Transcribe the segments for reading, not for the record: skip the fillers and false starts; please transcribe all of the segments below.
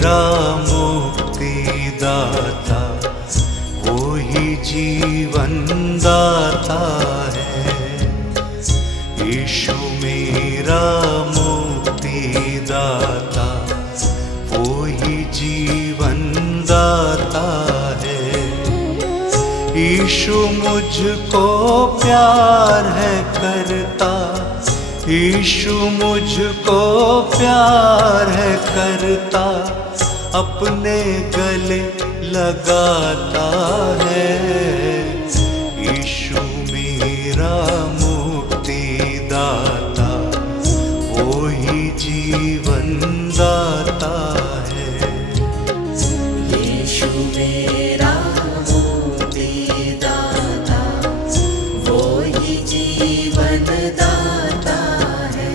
मेरा मुक्तिदाता, वो ही जीवन दाता है। यीशु मेरा मुक्तिदाता, वो ही जीवन दाता है। यीशु मुझको प्यार है करता, यीशु मुझको प्यार है करता, अपने गले लगाता है। यीशु मेरा मुक्तिदाता, वो ही जीवन दाता है। यीशु मेरा मुक्तिदाता, वो ही जीवन दाता है।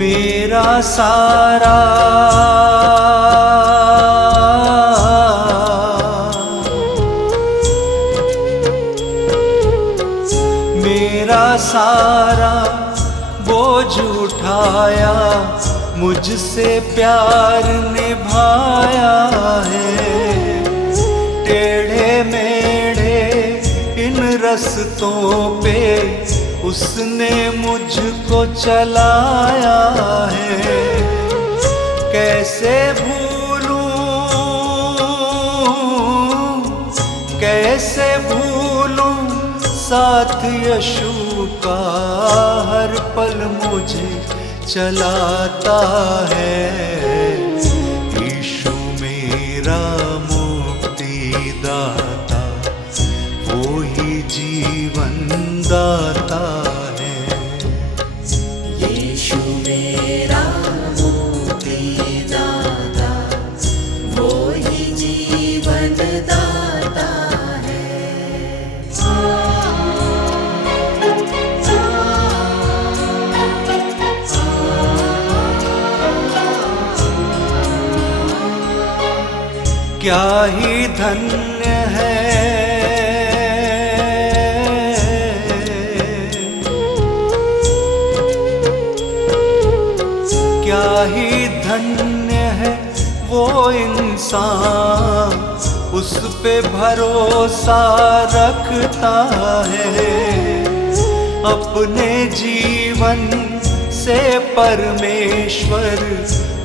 मेरा सारा मेरा सारा बोझ उठाया, मुझसे प्यार निभाया है। टेढ़े मेढ़े इन रस्तों पे उसने मुझको चलाया है। कैसे भूलूं साथ यीशु का, हर पल मुझे चलाता है। यीशु मेरा मुक्तिदाता, वो ही जीवन दाता है। यीशु मेरा मुक्तिदाता, वो ही जीवन दाता है। क्या ही धन्य है क्या ही धन्य है वो इंसान, उस पे भरोसा रखता है। अपने जीवन से परमेश्वर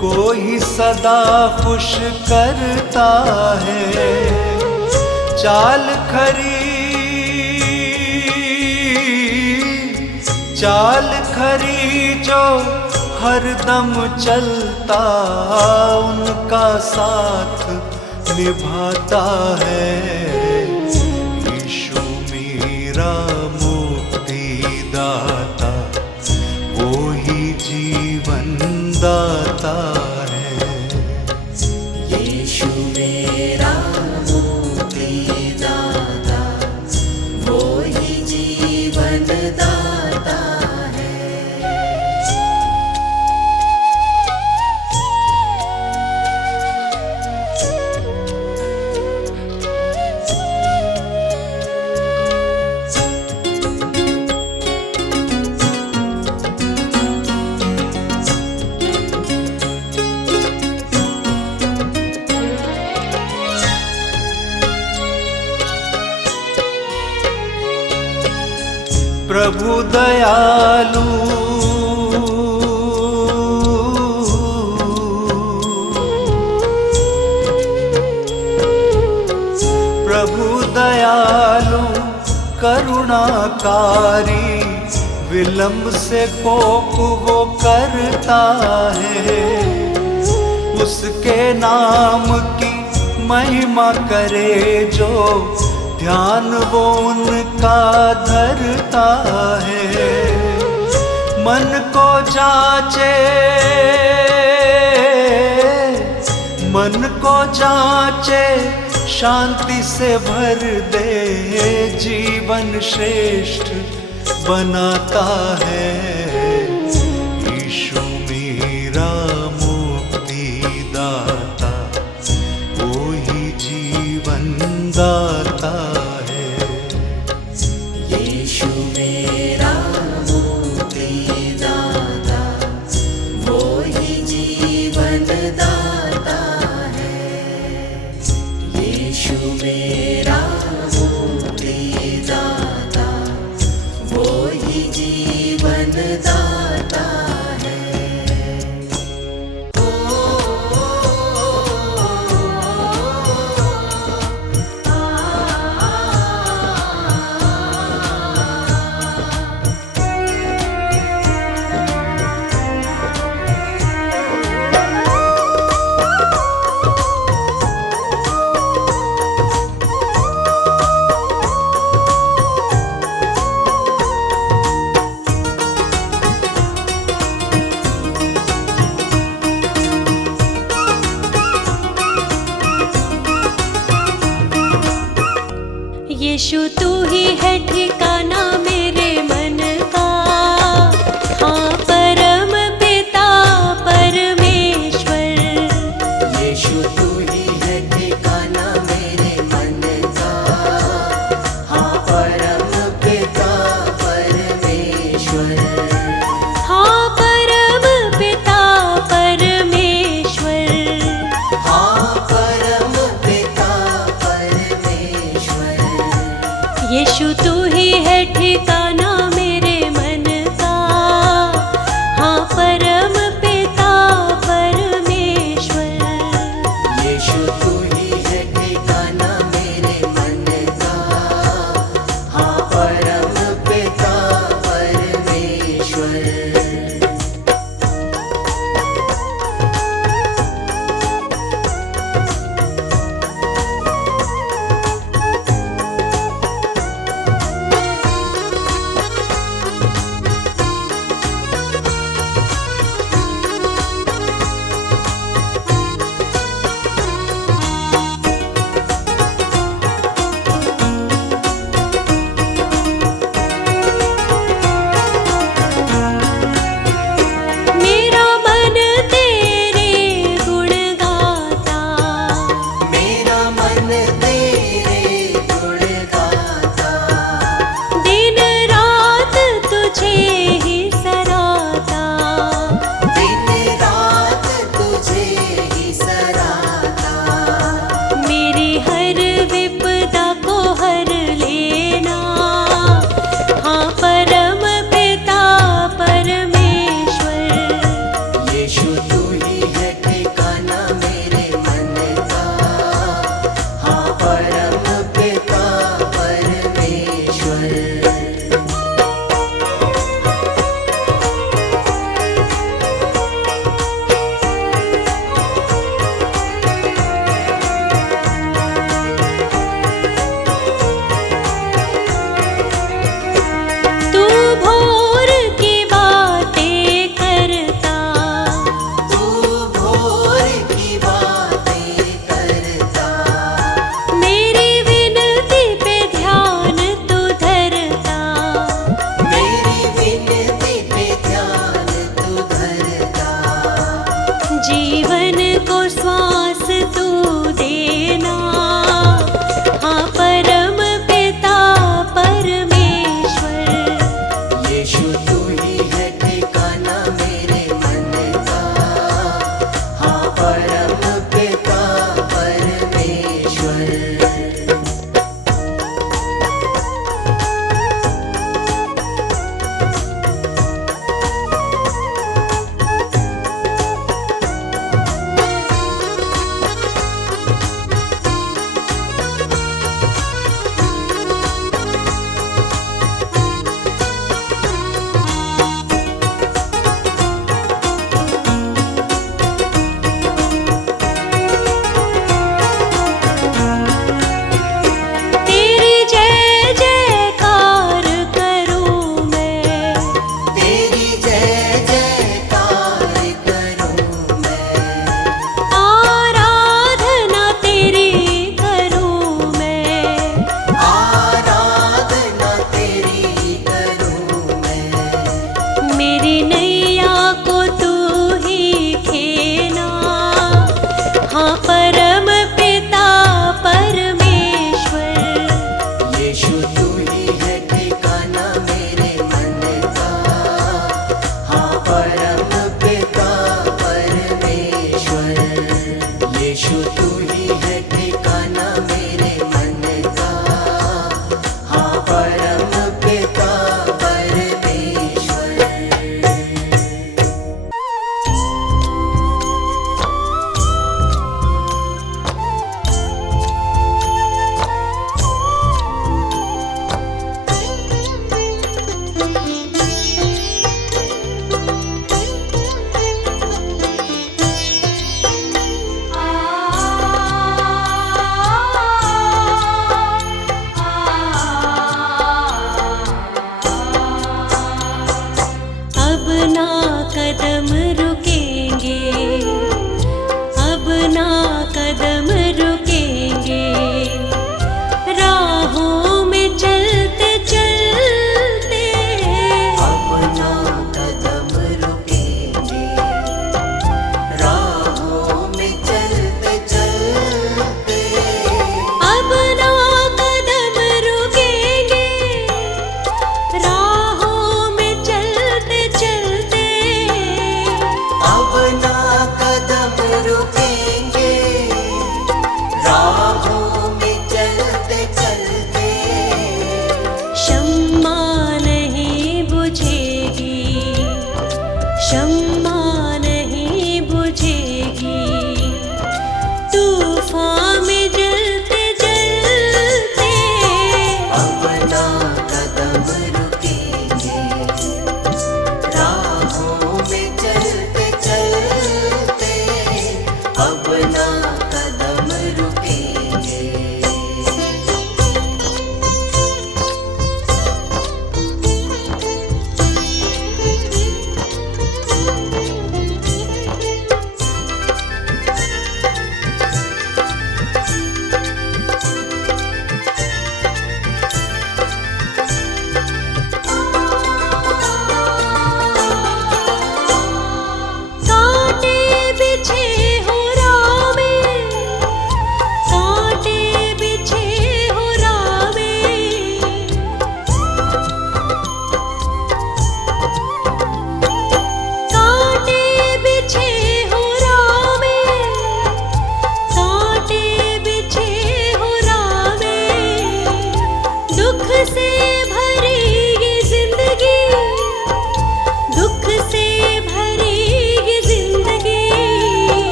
को ही सदा खुश करता है। चाल खरी जो हरदम चलता, उनका साथ निभाता है। यीशु मेरा मुक्तिदाता, वो ही जीवन दाता है। यीशु मेरा मुक्तिदाता, वो ही जीवन दाता है। प्रभु दयालु, प्रभु दयालु करुणाकारी, विलंब से कोप वो करता है। उसके नाम की महिमा करे जो, ध्यान वो उनका धरता है। मन को जांचे शांति से भर दे, जीवन श्रेष्ठ बनाता है। यीशु मेरा मुक्ति दाता, वो ही जीवन दाता है। यीशु मेरा मुक्ति दाता, वो ही जीवन दाता है। यीशु मेरा मुक्ति दाता, वो ही जीवन दाता है। यीशु तू ही है ठिकाना मेरे मन का, हाँ परम पिता परमेश्वर। यीशु तू ही है ठिकाना मेरे मन का, हाँ परम पिता परमेश्वर। हाँ परम पिता परमेश्वर। हाँ परम पिता परमेश्वर। यीशु तू ही है ठिकाना मेरे मन का, हाँ परम पिता परमेश्वर। यीशु तू ही है ठिकाना मेरे मन का, हाँ परम पिता परमेश्वर।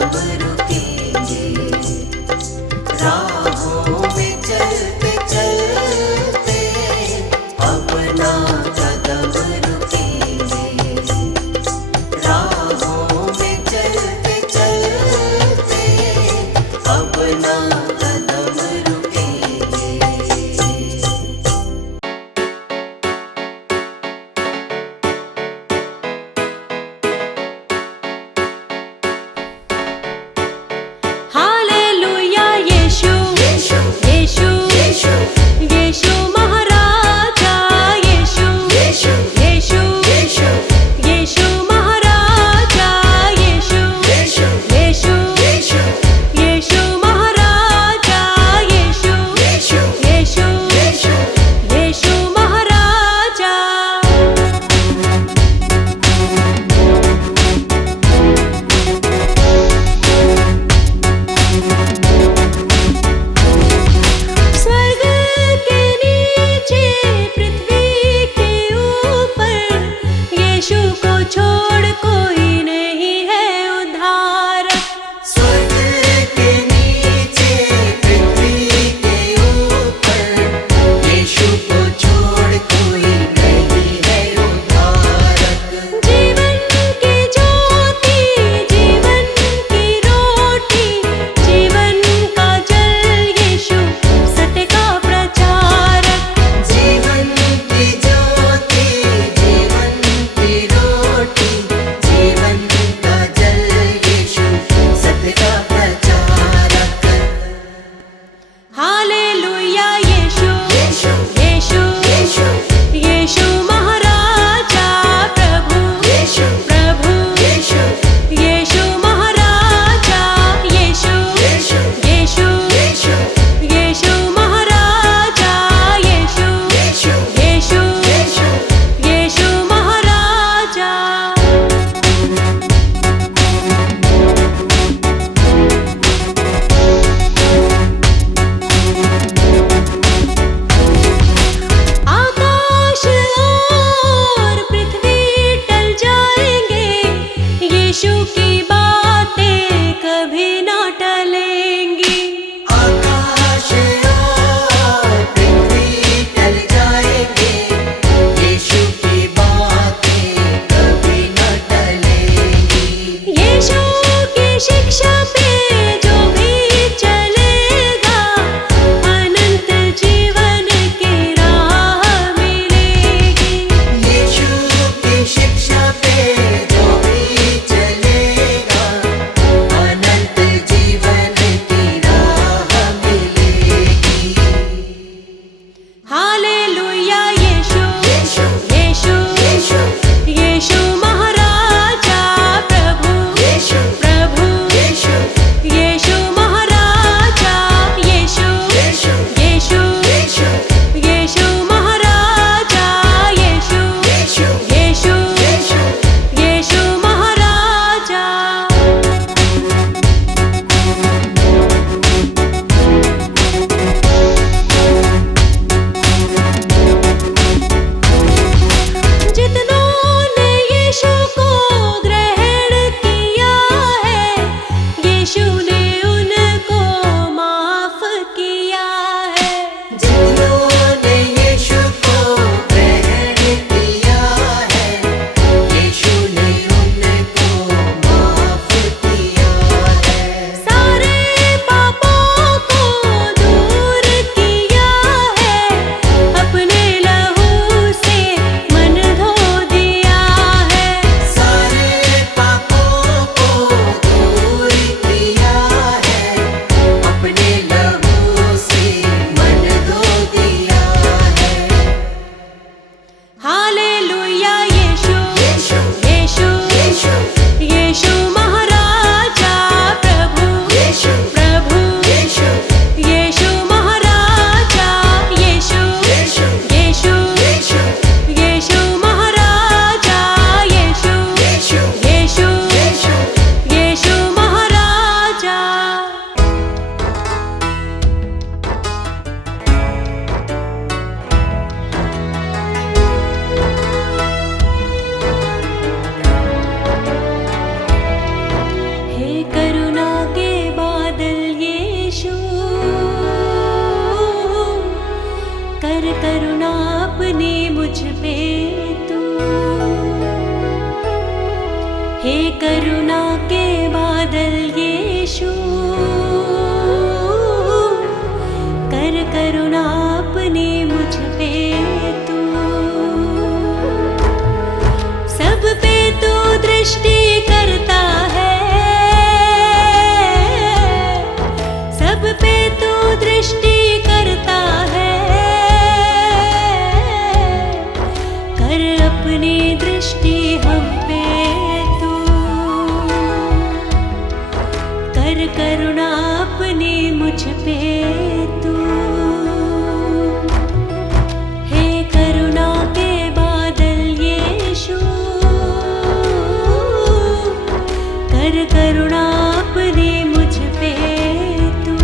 कदम रुकेंगे। राहों में चलते चलते अपना कदम रुकेंगे। राहों में चलते चलते अपना कदम रुकेंगे। कर करुणा अपनी मुझ पे तू। हे करुणा के बादल यीशु, कर करुणा अपनी मुझ पे तू।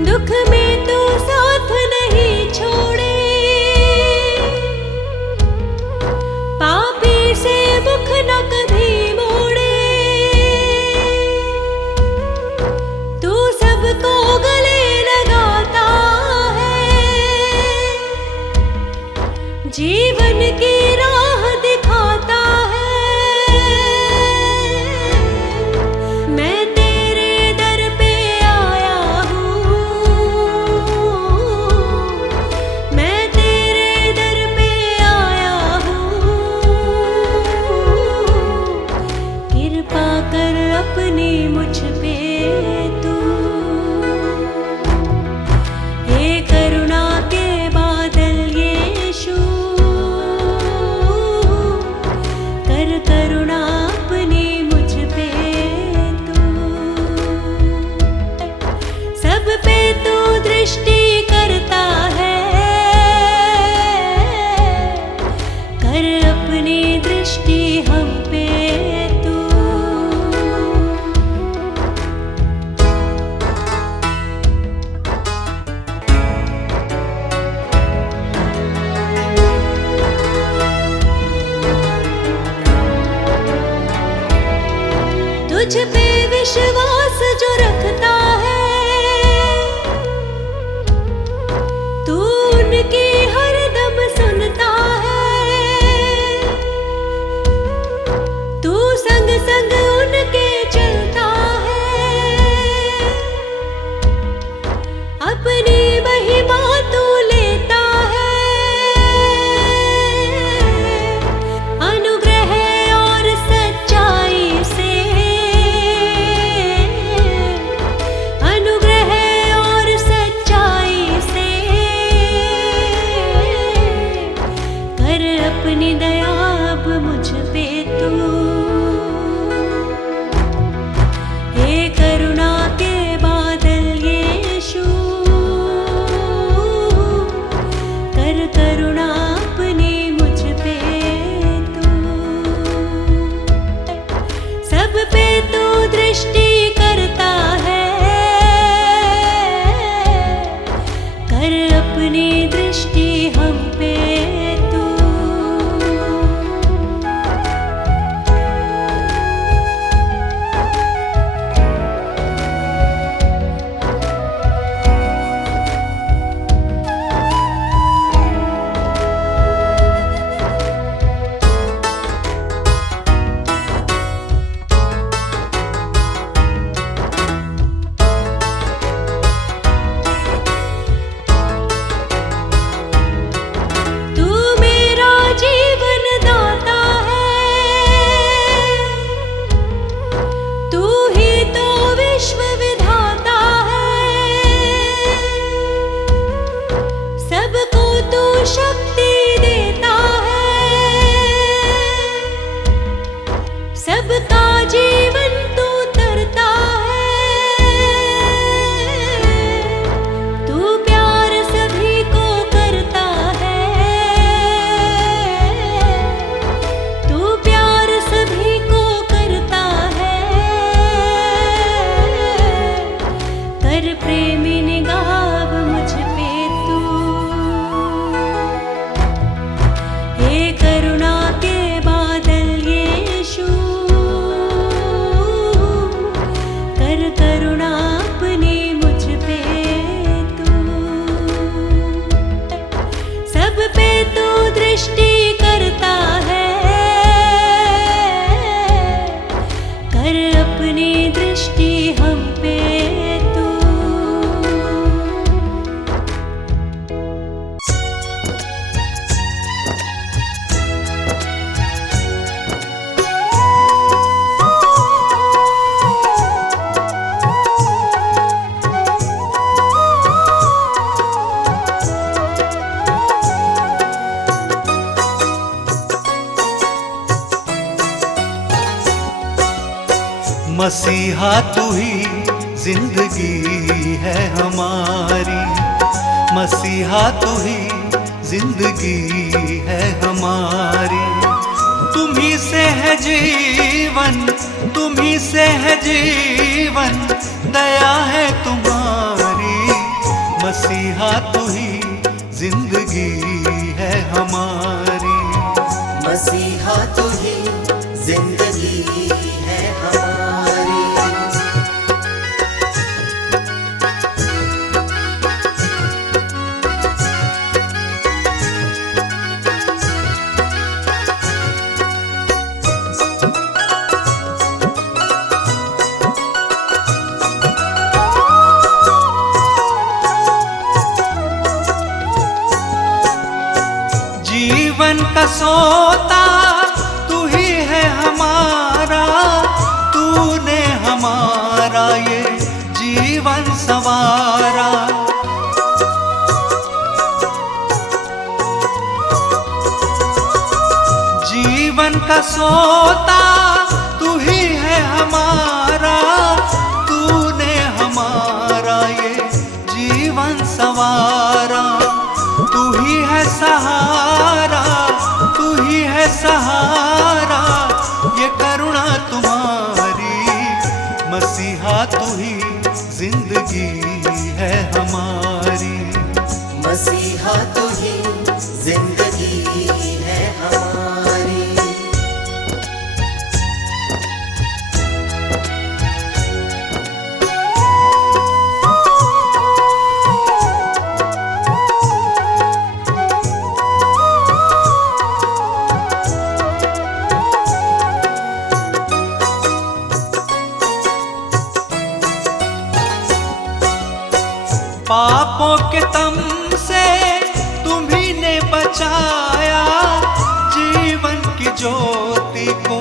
दुख में तू साथ नहीं छोड़े, पापी से मुख न कभी मोड़े। तू सबको गले लगाता है, जीवन की राह दिखाता है। मैं तेरे दर पे आया हूँ, मैं तेरे दर पे आया हूँ। कृपा कर अपनी मुझ पे तू। हे करुणा के बादल यीशु, कर करुणा अपनी मुझ पे तू। सब पे तू दृष्टि करता है, कर अपनी दृष्टि हम पे तू। तुझ पे विश्वास जो रखता है, तू उनकी हरदम सुनता है। तू संग संग उनके चलता है, अपनी महिमा तू लेता है। अनुग्रह और सच्चाई से, अनुग्रह और सच्चाई से, कर अपनी दया अब मुझ पे तू। हे करुणा के बादल यीशु, कर करुणा अपनी मुझ पे तू। सब पे तू दृष्टि करता है, कर अपनी दृष्टि हम पे तू। तू मेरा जीवन दाता है, तू ही तो विश्व विधाता है। सबको तू शक्ति देता है, सबका जीवन तू तरता है। तू प्यार सभी को करता है, तू प्यार सभी को करता है। कर प्रेमी निगाह मुझ पे तू। हे करुणा के बादल यीशु, कर करुणा अपनी मुझ पे तू। सब पे तू दृष्टि करता है, कर अपनी दृष्टि हम पे तू। मसीहा तू ही जिंदगी है हमारी, मसीहा तू ही जिंदगी है हमारी। तुम्ही से है जीवन, तुम्ही से है जीवन, दया है तुम्हारी। मसीहा तू ही जिंदगी है हमारी, मसीहा तू ही जिंदगी है हमारी। जीवन का सोता तू ही है हमारा, तूने हमारा ये जीवन संवारा। जीवन का सोता तू ही है हमारा, तूने हमारा ये जीवन संवारा। तू ही है सहारा, तू ही है सहारा, ये करुणा तुम्हारी। मसीहा तू ही जिंदगी है हमारी, मसीहा तू ही जिंदगी है हमारी। पापों के तम से तुम्ही ने बचाया, जीवन की ज्योति को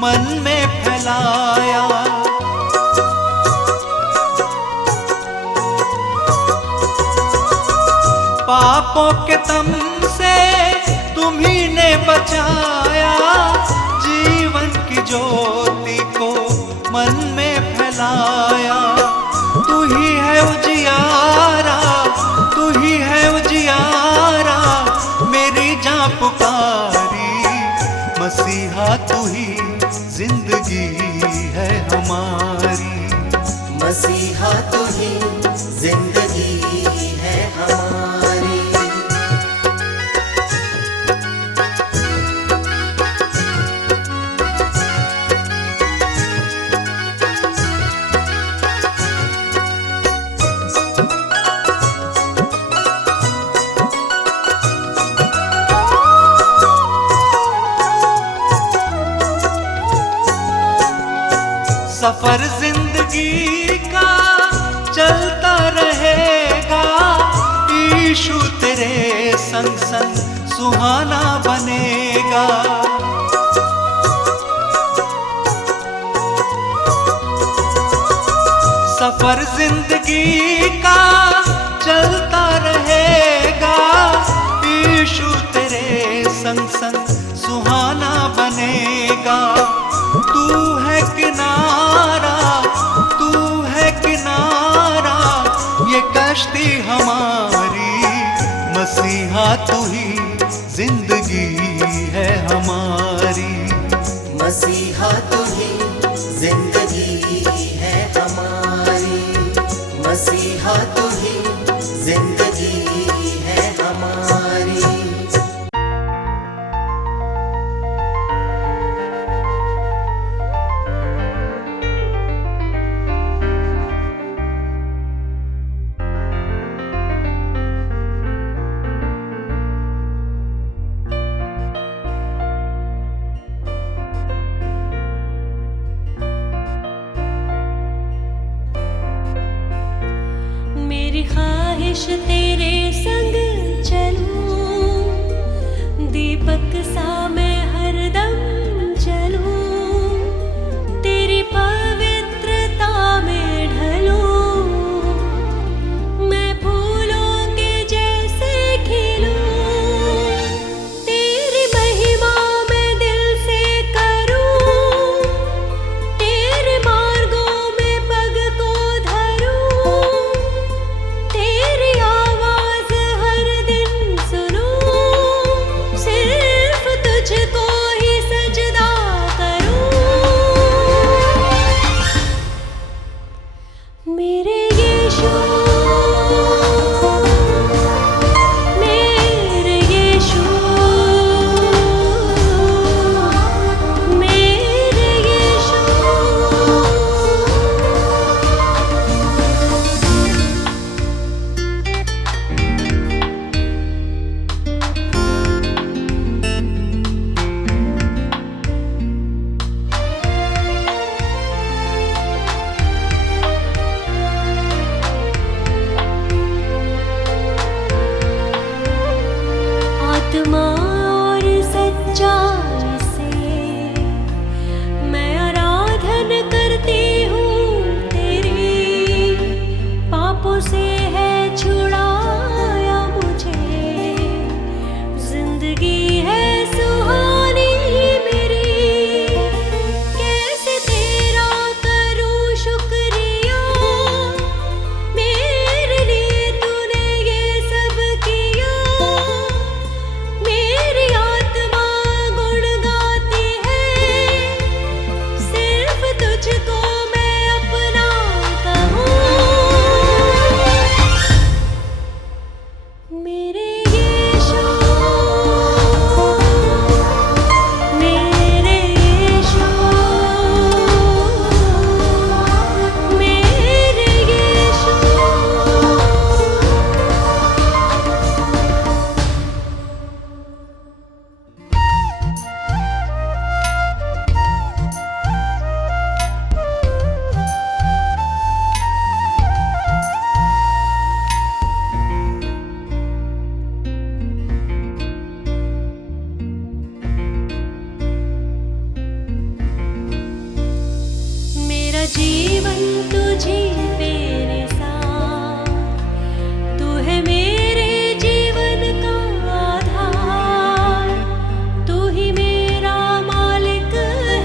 मन में फैलाया। पापों के तम से तुम्ही ने बचाया, जीवन की ज्योति को मन में फैलाया। तू ही है उजियारा, तू ही है उजियारा, मेरी जान पुकारी। मसीहा तू ही जिंदगी है हमारी, मसीहा तू ही जिंदगी है हमारी। सफर जिंदगी का चलता रहेगा, यीशु तेरे संग संग सुहाना बनेगा। सफर जिंदगी का चलता रहेगा, यीशु तेरे संग संग सुहाना बनेगा। तू है किनारा, तू है किनारा, ये कश्ती हमारी। मसीहा तू ही जिंदगी है हमारी, मसीहा तू ही जिंदगी है हमारी। मसीहा तू ही जिंदगी है हमारी। मेरी ख्वाहिश तेरे संग चलूं, दीपक सा मैं हरदम चलूं, तेरी पवित्रता में ढलूं, मैं फूलों के जैसे खिलूं, तेरी महिमा में दिल से करूं, तेरे मार्ग यीशु मेरे यीशु मेरे यीशु आत्मा और सच्चाई से मैं आराधन करती हूँ तेरी पापों से है छुड़ाया मुझे जिंदगी है सुहानी मेरी कैसे तेरा करूँ शुक्रिया मेरे लिए तूने ये सब किया मेरी आत्मा गुण गाती है सिर्फ तुझको मैं अपना कहूँ मेरे यीशु मेरे यीशु मेरे यीशु मेरा जीवन तुझी तेरे साथ तू है मेरे जीवन का आधार तू ही मेरा मालिक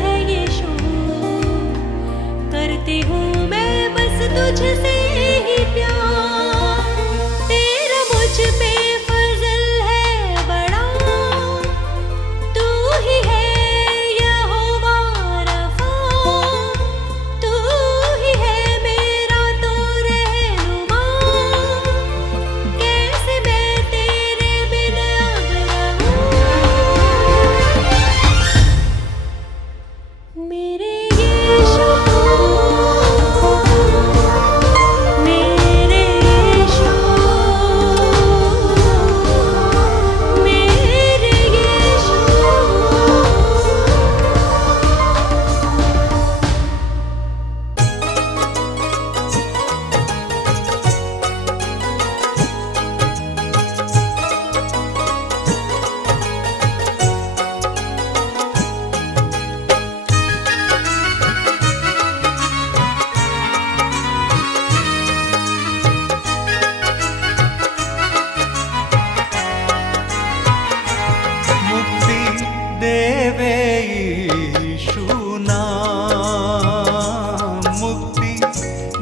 है यीशु करती हूँ मैं बस तुझसे ही प्यार तेरा मुझ पे फजल है बड़ा तू ही है यहोवा रफ़ा तू ही है मेरा तो रहनुमा कैसे मैं तेरे बिन अब रहूं मेरे यीशु मेरे यीशु मेरे यीशु मुक्ति देवे यीशु नाम मुक्ति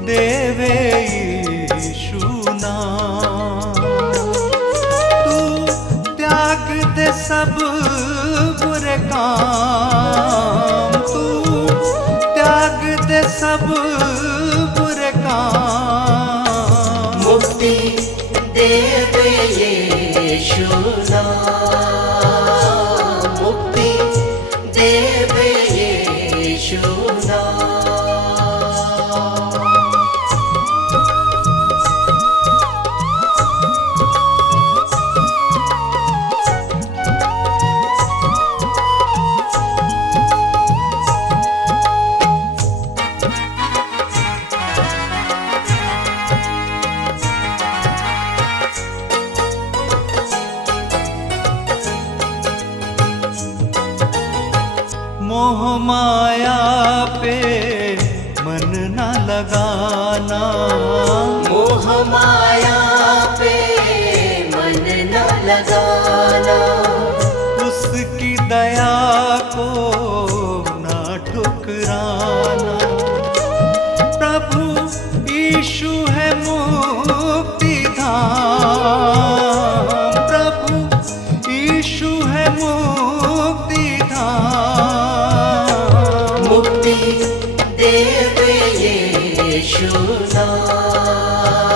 देवे यीशु नाम तू त्याग दे सब बुरे काम तू त्याग दे सब बुरे काम मुक्ति देवे यीशु नाम मुक्ति देवे यीशु नाम मोह माया पे मन न लगाना मोह माया पे मन न लगाना उसकी दया को ना ठुकराना प्रभु यीशु है मुक्ति धाम प्रभु यीशु है मुक्ति धाम मुक्ति देवे यीशु नाम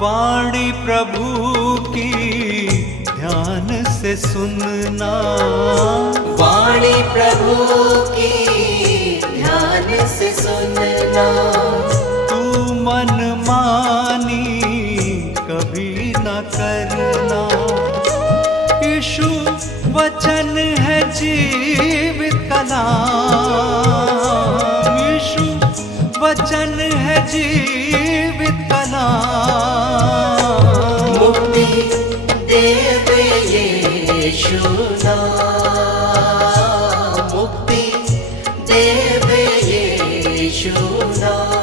वाणी प्रभु की ध्यान से सुनना, वाणी प्रभु की ध्यान से सुनना। तू मन मानी कभी न करना। यीशु वचन है जीवित कलाम, यीशु वचन है जीवित कलाम। मुक्ति देवे यीशु नाम, मुक्ति देवे यीशु नाम।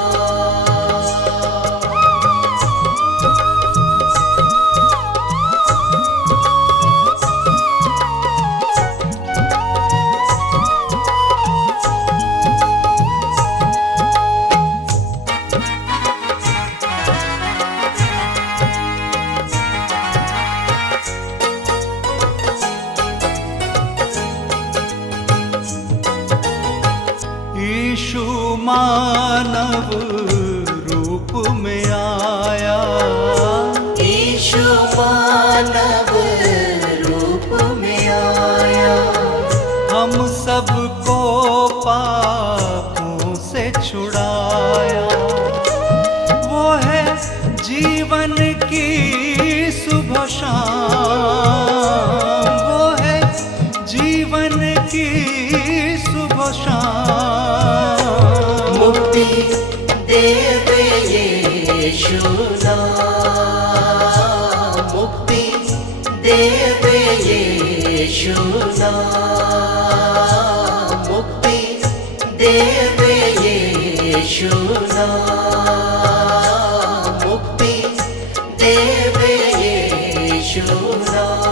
यीशु मानव रूप में आया, यीशु मानव रूप में आया। हम सबको पापों से छुड़ाया। वो है जीवन की सुबह शाम, वो है जीवन की सुबह शाम। मुक्ति देवे यीशु नाम, मुक्ति देवे यीशु नाम, मुक्ति देवे यीशु नाम, मुक्ति देवे यीशु नाम।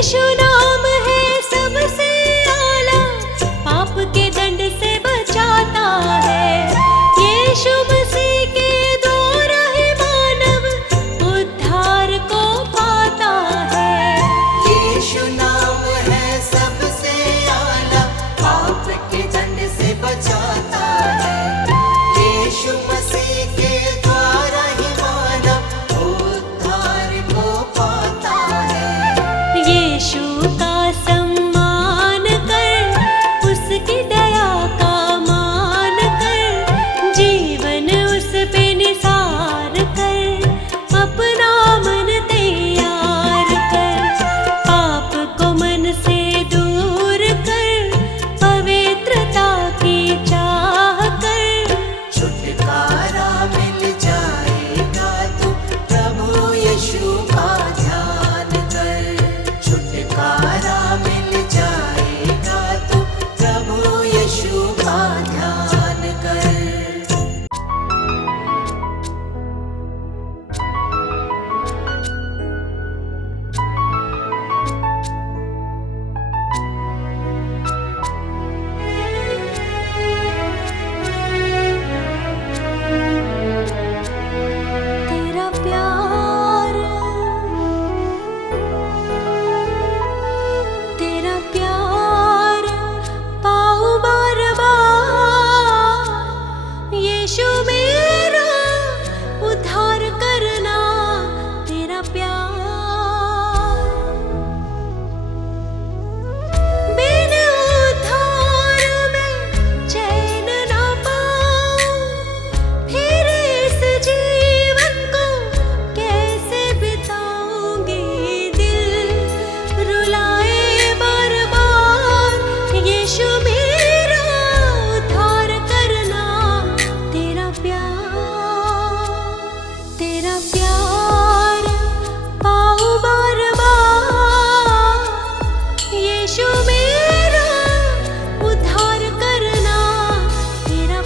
यीशु नाम है सबसे आला, पाप के दंड से बचाता है। यीशु मसीह के द्वारा ही मानव उद्धार को पाता है। यीशु नाम है सबसे आला, पाप के दंड से बचाता है। यीशु मसीह के द्वारा ही मानव उद्धार को पाता है। यीशु का सम्मान कर, उसकी दया का मान कर, जीवन उस पे निसार कर, अपना मन तैयार कर, पाप को मन से दूर कर, पवित्रता की चाह कर। छुटकारा मिल जाएगा तू प्रभु यीशु का ध्यान कर। छुटकारा मिल जाएगा तू प्रभु यीशु का ध्यान कर। तेरा प्यार, तेरा प्यार पाऊं बार बार। यीशु मेरा उद्धार करना, तेरा प्यार। बिन उद्धार में चैन ना पाऊं, फिर इस जीवन को कैसे बिताऊंगी। दिल रुलाए बार बार, यीशु मेरा उद्धार करना, तेरा प्यार। तेरा प्यार पाऊं बार बार, यीशु मेरा उद्धार करना, तेरा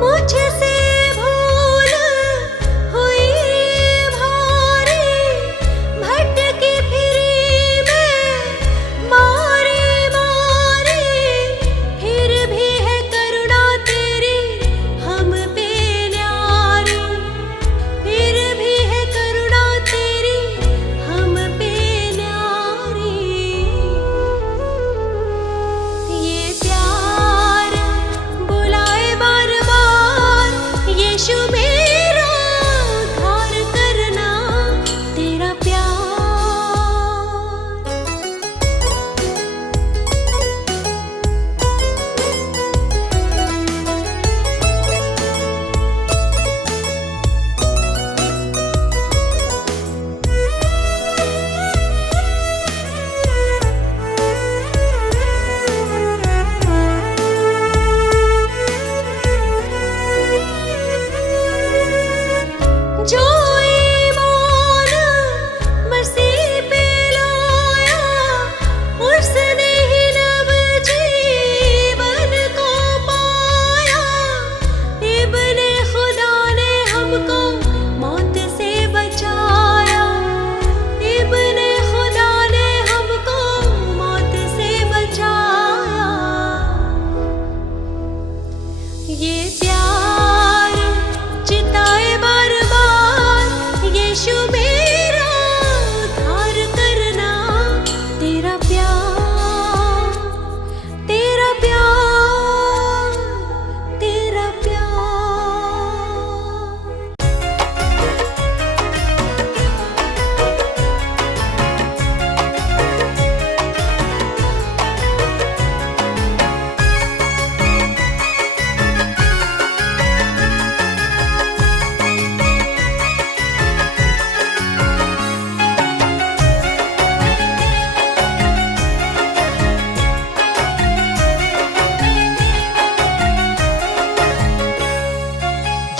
मुझसे भूल हुई भारी, भटकी फिरी मैं मारी मारी, फिर भी है करुणा तेरी हम पे न्यारी, फिर भी है करुणा तेरी हम पे न्यारी। ये प्यार बुलाए बार बार, यीशु मेरा उद्धार करना, तेरा प्यार। जो ईमान मसीह पे लाया, उसने ही नव जीवन को पाया। इब्ने खुदा ने हमको मौत से बचाया, इब्ने खुदा ने हमको मौत से बचाया। ये प्यार चिताए बार बार, यीशु मेरा उद्धार करना, तेरा प्यार। तेरा प्यार, तेरा प्यार।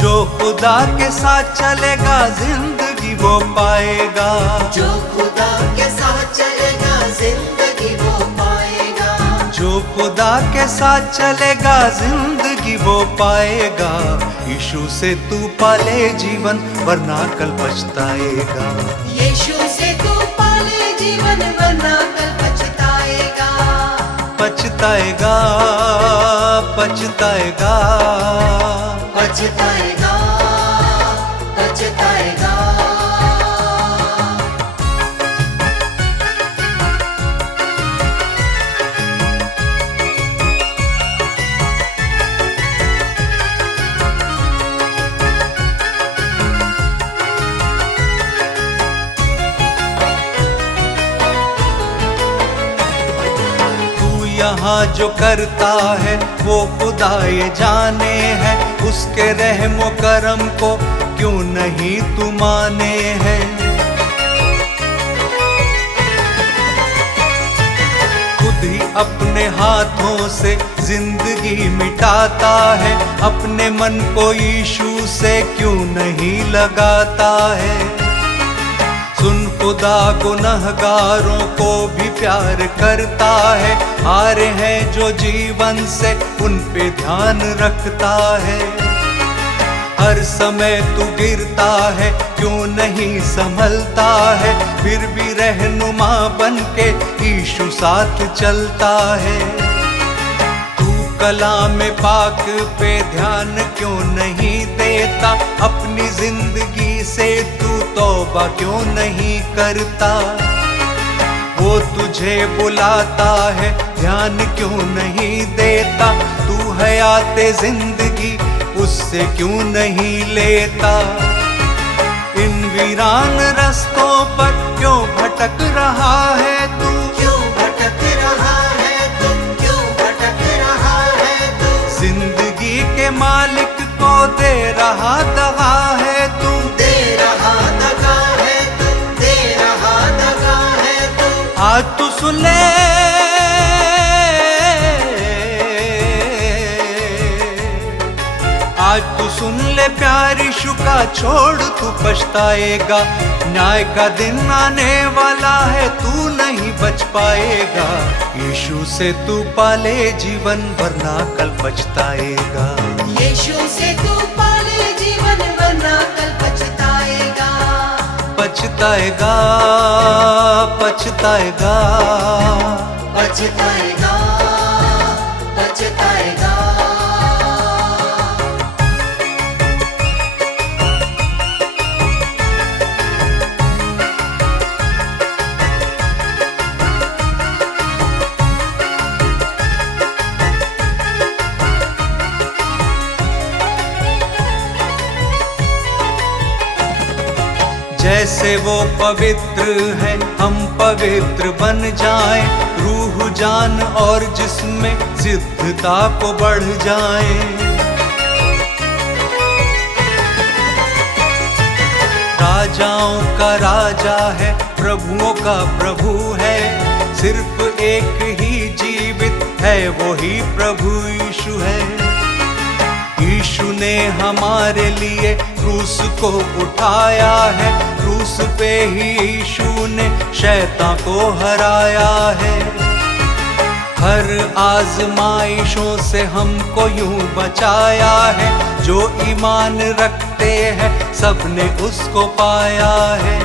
जो खुदा के साथ चलेगा जिंदगी जिंदगी वो पाएगा। जो खुदा के साथ चलेगा जिंदगी वो पाएगा। जो खुदा के साथ चलेगा जिंदगी वो पाएगा। यीशु से तू पाले जीवन वरना कल पछताएगा। यीशु से तू पाले जीवन वरना कल पछताएगा। पछताएगा पछताएगा पछताएगा पछताएगा। यहाँ जो करता है वो खुदा ये जाने है। उसके रहमो करम को क्यों नहीं तू माने है। खुद ही अपने हाथों से जिंदगी मिटाता है। अपने मन को यीशु से क्यों नहीं लगाता है। सुन खुदा गुनहगारों को भी प्यार करता है। हारे हैं जो जीवन से उन पे ध्यान रखता है। हर समय तू गिरता है क्यों नहीं संभलता है। फिर भी रहनुमा बन के यीशु साथ चलता है। तू कलाम पाक पे ध्यान क्यों नहीं देता। अपनी जिंदगी से तू तौबा क्यों नहीं करता। वो तुझे बुलाता है ध्यान क्यों नहीं देता। तू हयाते जिंदगी उससे क्यों नहीं लेता। इन वीरान रास्तों पर क्यों भटक रहा है तू। क्यों भटक रहा है तू। क्यों भटक रहा है तू। जिंदगी के मालिक को दे रहा दगा है तू। दे रहा दगा है तू। दे रहा दगा है तू। आज तू सुन ले आज तू सुन ले प्यार यीशु का छोड़ तू पछताएगा। न्याय का दिन आने वाला है तू नहीं बच पाएगा। यीशु से तू पाले जीवन वरना कल पछताएगा। यीशु से तू पाले जीवन वरना कल पछताएगा। पछताएगा पछताएगा पछताएगा पछताएगा। जैसे वो पवित्र है हम पवित्र बन जाएं। रूह जान और जिस्म सिद्धता को बढ़ जाएं। राजाओं का राजा है प्रभुओं का प्रभु है। सिर्फ एक ही जीवित है वो ही प्रभु यीशु है। यीशु ने हमारे लिए क्रूस को उठाया है। क्रूस पे ही यीशु ने शैतान को हराया है। हर आजमाइशों से हमको यूं बचाया है। जो ईमान रखते हैं सबने उसको पाया है।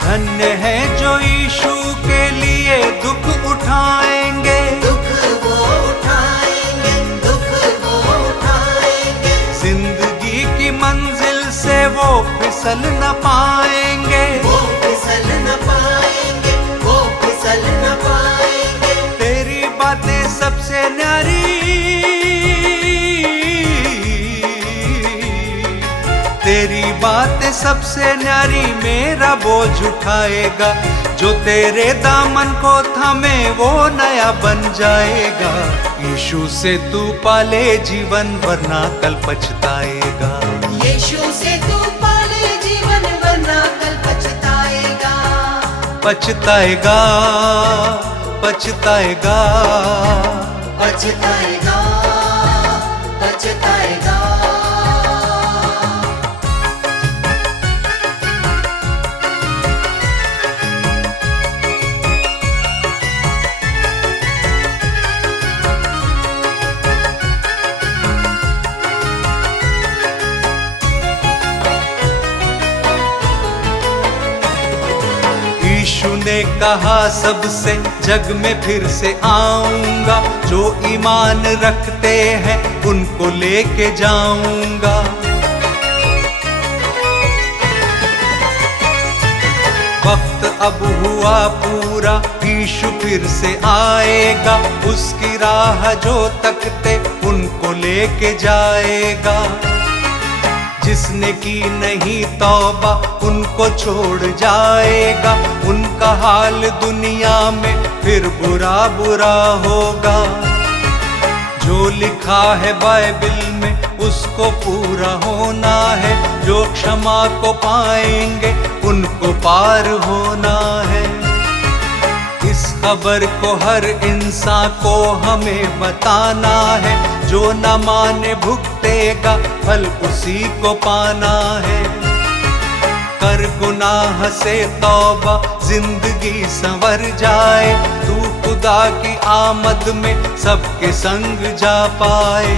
धन्य है जो यीशु के लिए दुख उठाएंगे। दुख वो उठाएंगे। दुख वो उठाएंगे। जिंदगी की मंजिल से वो फिसल न पाएंगे। वो फिसल न पाएंगे। वो फिसल न पाएंगे। तेरी बातें सबसे न्यारी। तेरी बातें सबसे न्यारी मेरा बोझ उठाएगा। जो तेरे दामन को थामे वो नया बन जाएगा। यीशु से तू पाले जीवन वरना कल पछताएगा। यीशु से तू पाले जीवन वरना कल पछताएगा। पछताएगा पछताएगा पछताएगा पछताएगा। तूने कहा सबसे जग में फिर से आऊंगा, जो ईमान रखते हैं उनको लेके जाऊंगा। वक्त अब हुआ पूरा, यीशु फिर से आएगा, उसकी राह जो तकते उनको लेके जाएगा। जिसने की नहीं तौबा उनको छोड़ जाएगा, उनका हाल दुनिया में फिर बुरा बुरा होगा। जो लिखा है बाइबल में उसको पूरा होना है, जो क्षमा को पाएंगे उनको पार होना है। इस खबर को हर इंसान को हमें बताना है, जो न माने भुगतेगा फल उसी को पाना है। कर गुनाह से तौबा जिंदगी संवर जाए, तू खुदा की आमद में सबके संग जा पाए।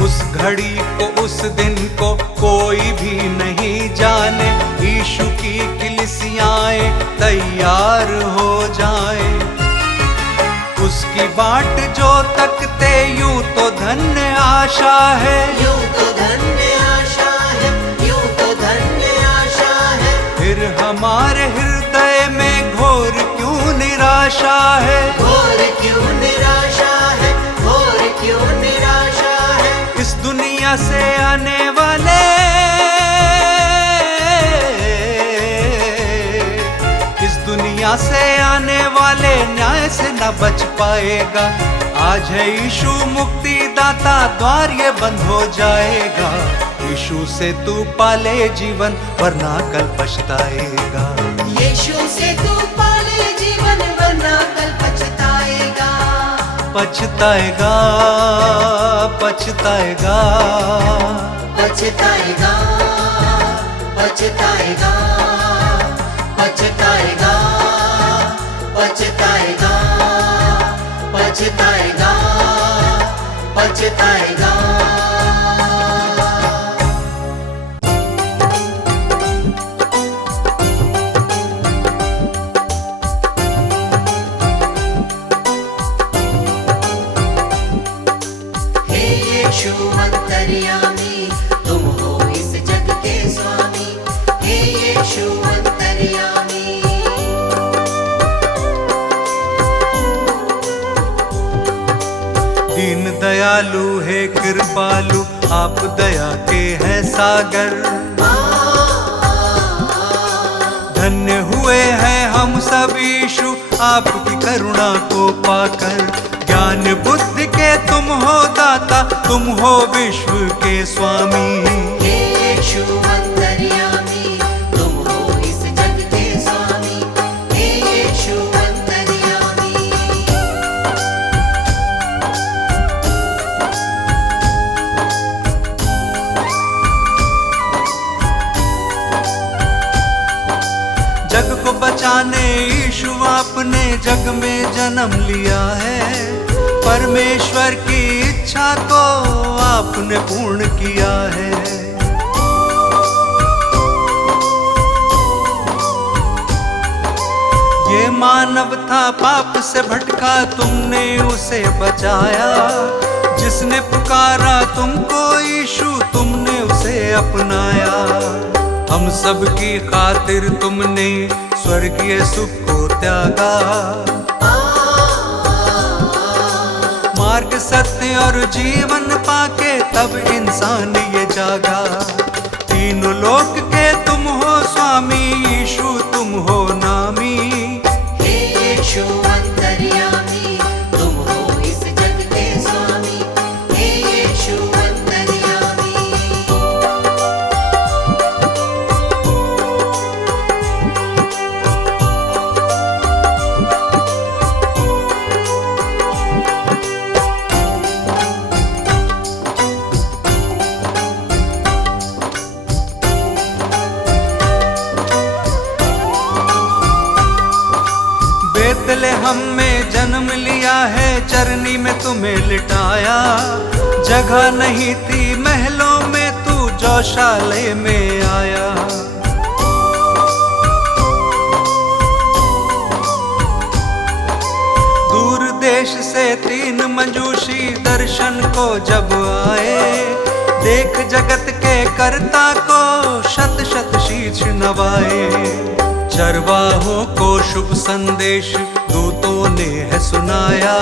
उस घड़ी को उस दिन को कोई भी नहीं जाने, यीशु की कलीसियाएं तैयार हो जाएं। उसकी बाट जो तकते यूं तो धन्य आशा है, यूं तो धन्य आशा है, यूं तो धन्य आशा है। फिर हमारे हृदय में घोर क्यों निराशा है, घोर क्यों निराशा है, घोर क्यों निराशा है। इस दुनिया से आने वाले, इस दुनिया से आने वाले न्याय से न बच पाएगा। आज है यीशु मुक्ति दाता, द्वार ये बंद हो जाएगा। यीशु से तू पाले जीवन वरना कल पछताएगा। यीशु से तू पाले जीवन वरना कल पछताएगा। पछताएगा, पछताएगा, पछताएगा, पछताएगा, पछताएगा, पछताएगा, पछताएगा, पछताएगा। हे यीशु अंतर्यामी, तुम हो इस जग के स्वामी। हे यीशु अंतर्यामी, दीन दयालु है कृपालु, आप दया के हैं सागर। धन्य हुए हैं हम सब यीशु आपकी करुणा को पाकर। ज्ञान बुद्धि के तुम हो दाता, तुम हो विश्व के स्वामी। हे यीशु अंतर्यामी, तुम हो इस जग के स्वामी। हे यीशु अंतर्यामी, जग को बचाने यीशु आपने जग में जन्म लिया है। परमेश्वर की इच्छा को आपने पूर्ण किया है। ये मानव था पाप से भटका, तुमने उसे बचाया। जिसने पुकारा तुमको यीशु, तुमने उसे अपनाया। हम सब की खातिर तुमने स्वर्गीय सुख को त्यागा। मार्ग सत्य और जीवन पाके तब इंसान ये जागा। तीनों लोक के तुम हो स्वामी, यीशु तुम हो नामी। हे यीशु अंतर्यामी, तुम हो इस जग के स्वामी। हे यीशु अंतर्यामी, बेतलेहम में जन्म लिया है, चरनी में तुम्हें लिटाया। जगह नहीं थी महलों में, तू गौशाले में आया। मंजूषी दर्शन को जब आए, देख जगत के कर्ता को शत शत शीश नवाए। चरवाहों को शुभ संदेश दूतों ने है सुनाया,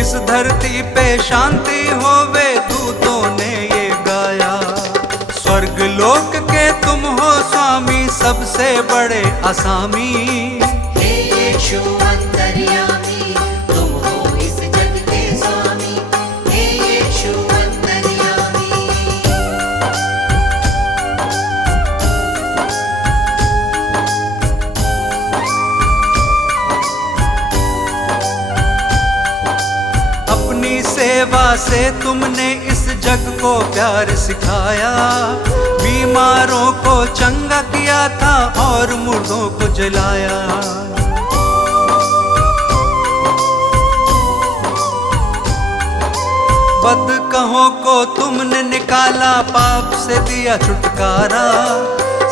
इस धरती पे शांति होवे दूतों ने ये गाया। स्वर्ग लोक के तुम हो स्वामी सबसे बड़े असामी, हे यीशु अंतर्यामी तुम हो इस जग के स्वामी, हे यीशु अंतर्यामी। अपनी सेवा से तुमने इस जग को प्यार सिखाया, बीमारों को चंगा किया था और मुर्दों को जलाया। बदकहों को तुमने निकाला, पाप से दिया छुटकारा,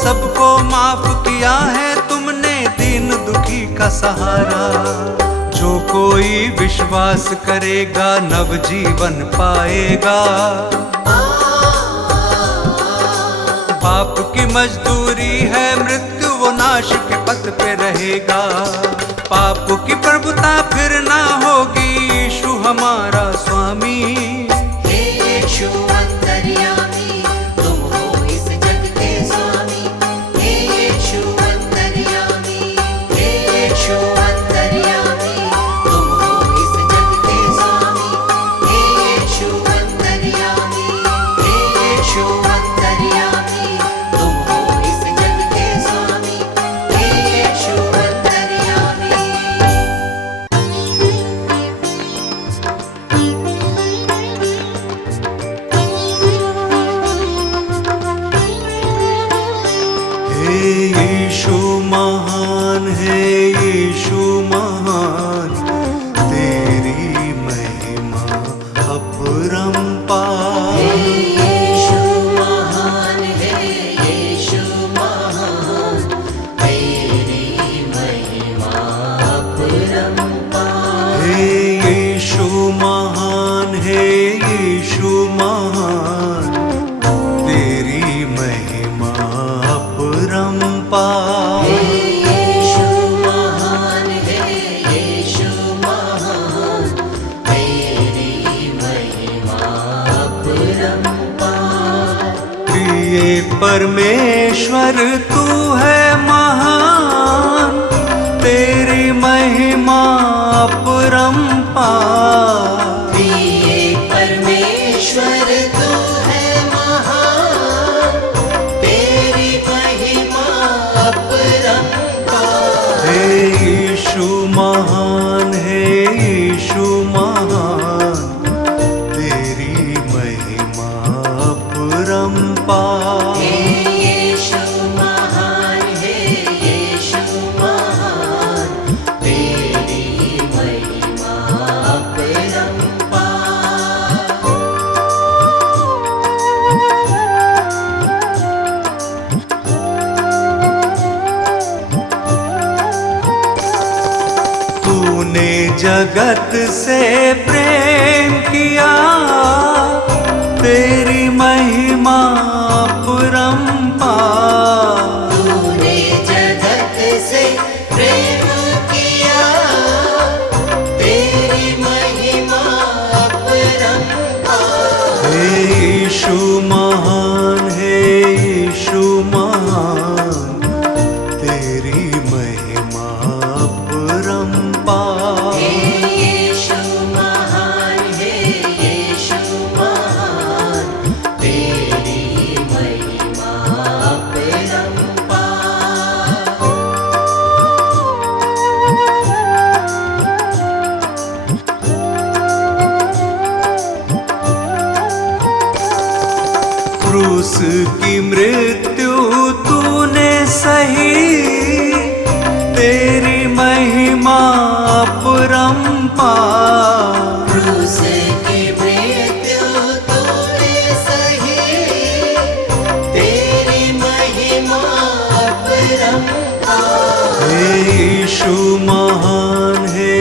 सबको माफ किया है तुमने, दीन दुखी का सहारा। जो कोई विश्वास करेगा नव जीवन पाएगा, पाप की मजदूरी है मृत्यु, वो नाश के पथ पे रहेगा। पाप की प्रभुता फिर ना होगी, यीशु हमारा स्वामी, हे यीशु अंतर्यामी तुम हो इस जग के स्वामी, हे यीशु अंतर्यामी, हे यीशु अंतर्यामी तुम हो इस जग के स्वामी, हे यीशु अंतर्यामी, हे यीशु अंतर्यामी तुम हो इस जग के स्वामी, हे यीशु अंतर्यामी। हे यीशु महान, हे यीशु महान, तेरी महिमा अपरंपार। यीशु महान है, यीशु महान, तेरी महिमा अपरंपार। हे यीशु महान, हे यीशु महान, तेरी महिमा अपरंपार। यीशु महान है, यीशु महान, तेरी महिमा अपरंपार। प्रिय परमेश्वर तू है महान, तेरी महिमा अपरंपार। प्रिय परमेश्वर तू है महान, तेरी महिमा अपरंपार। हे यीशु महान, हे यीशु महान, तेरी महिमा अपरंपार। यीशु महान है, यीशु महान, तेरी महिमा अपरंपार। तूने जगत से प्रेम किया, तेरी महिमा अपरंपार। तूने जगत से प्रेम किया, तेरी महिमा अपरंपार। हे यीशु महान, हे यीशु महान, तेरी महिमा अपरंपार। यीशु महान है, यीशु महान, तेरी महिमा अपरंपार। क्रूस की मृत्यु तूने सही, तेरी महिमा अपरंपार। क्रूस की मृत्यु तूने सही, तेरी महिमा अपरंपार। हे यीशु महान, हे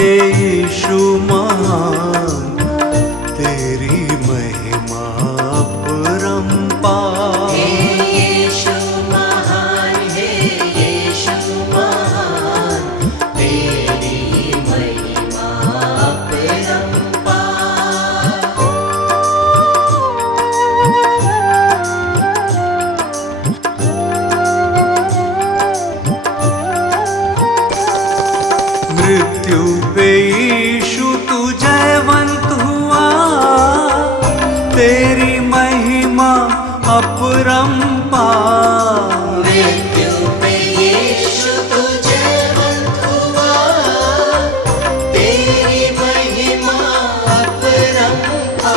तेरी महिमा अपरंपार। मृत्यु पे यीशु तू जयवंत हुआ, तेरी महिमा अपरंपार।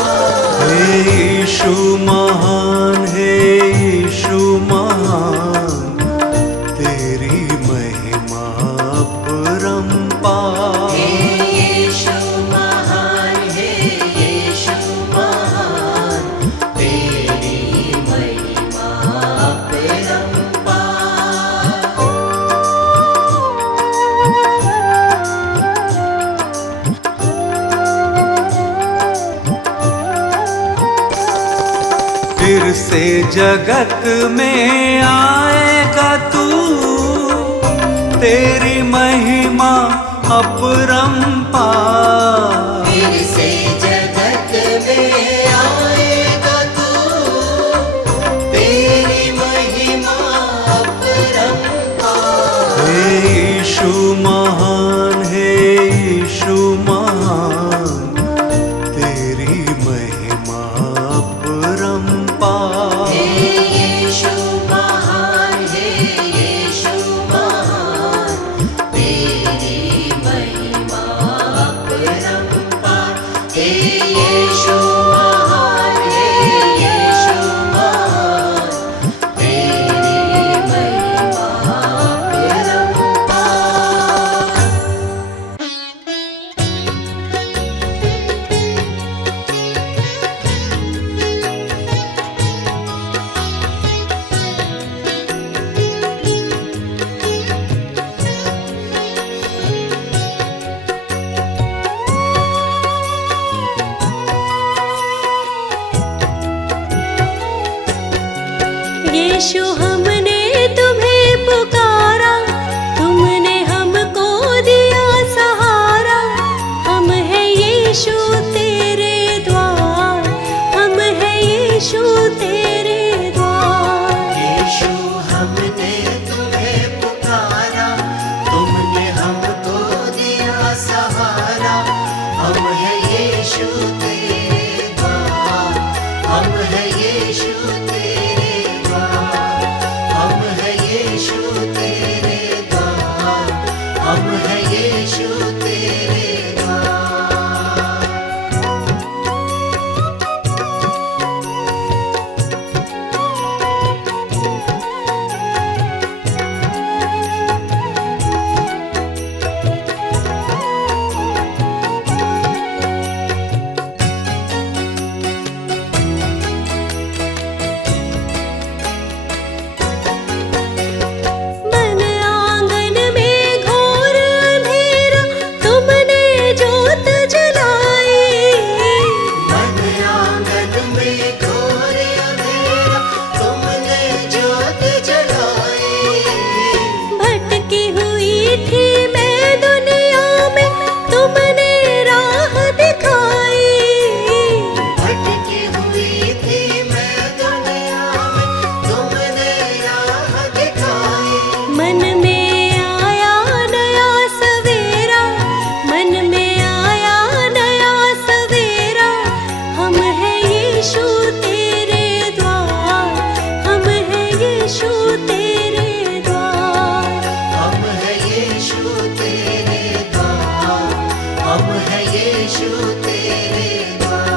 हे यीशु महान, हे यीशु महान, तेरी महिमा अपरंपार। हे यीशु महान, हे यीशु महान, तेरी महिमा अपरंपार। फिर से जगत में आएगा तू, तेरी महिमा अपरंपार। फिर से जगत में आएगा तू, तेरी महिमा अपरंपार। हे यीशु महान, हे यीशु महान, तेरी महिमा अपरंपार। हे यीशु महान, हे यीशु महान, तेरी महिमा अपरंपार। हे यीशु महान, हे यीशु महान, तेरी महिमा अपरंपार। यीशु हमने तुम्हें पुकारा, तुमने हमको दिया सहारा। हम हैं यीशु तेरे द्वार, हम हैं यीशु तेरे द्वार। यीशु हमने तुम्हें पुकारा, तुमने हमको दिया सहारा। हम हैं यीशु तेरे द्वार, हम हैं यीशु तेरे द्वार, हम हैं यीशु तेरे द्वार, हम हैं यीशु तेरे द्वार। मन आंगन में घोर अंधेरा, तुमने जोत जलाई। मन आंगन में घोर अंधेरा, तुमने जोत जलाई। भटकी हुई थी मैं दुनिया में, तुमने राह दिखाई। भटकी हुई थी मैं दुनिया में, तुमने राह दिखाई। मन में आया नया सवेरा, मन में आया नया सवेरा। हम हैं यीशु तेरे द्वार, हम हैं यीशु तेरे द्वार। हम हैं यीशु तेरे द्वार, हम हैं यीशु तेरे द्वार।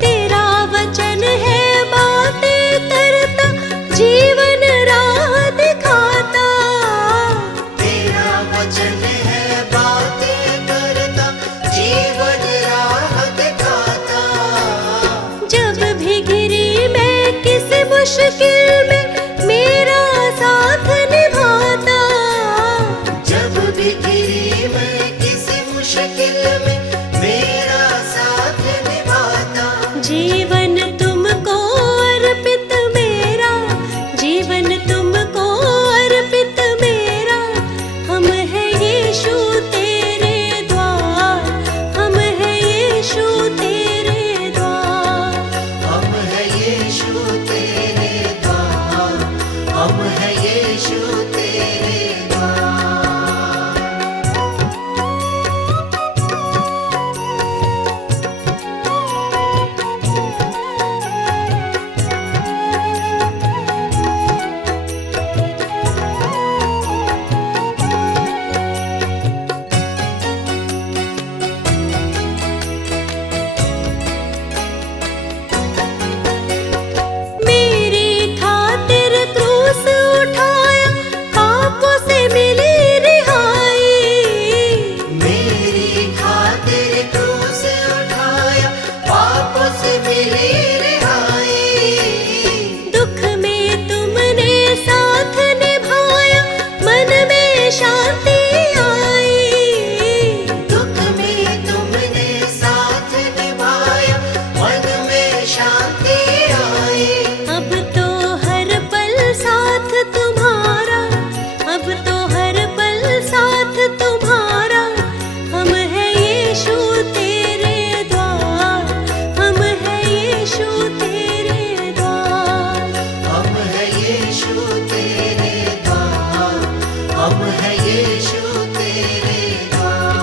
तेरा वचन है बातें करता, जीवन राह दिखाता। तेरा वचन है बातें करता, जीवन राह दिखाता। जब भी घिरी मैं किसी मुश्किल में, मेरा साथ निभाता। जब भी गिरी मैं किसी मुश्किल में, मेरा साथ निभाता। जीवन तुमको अर्पित मेरा, जीवन तुमको अर्पित मेरा। है यीशु तेरे द्वार।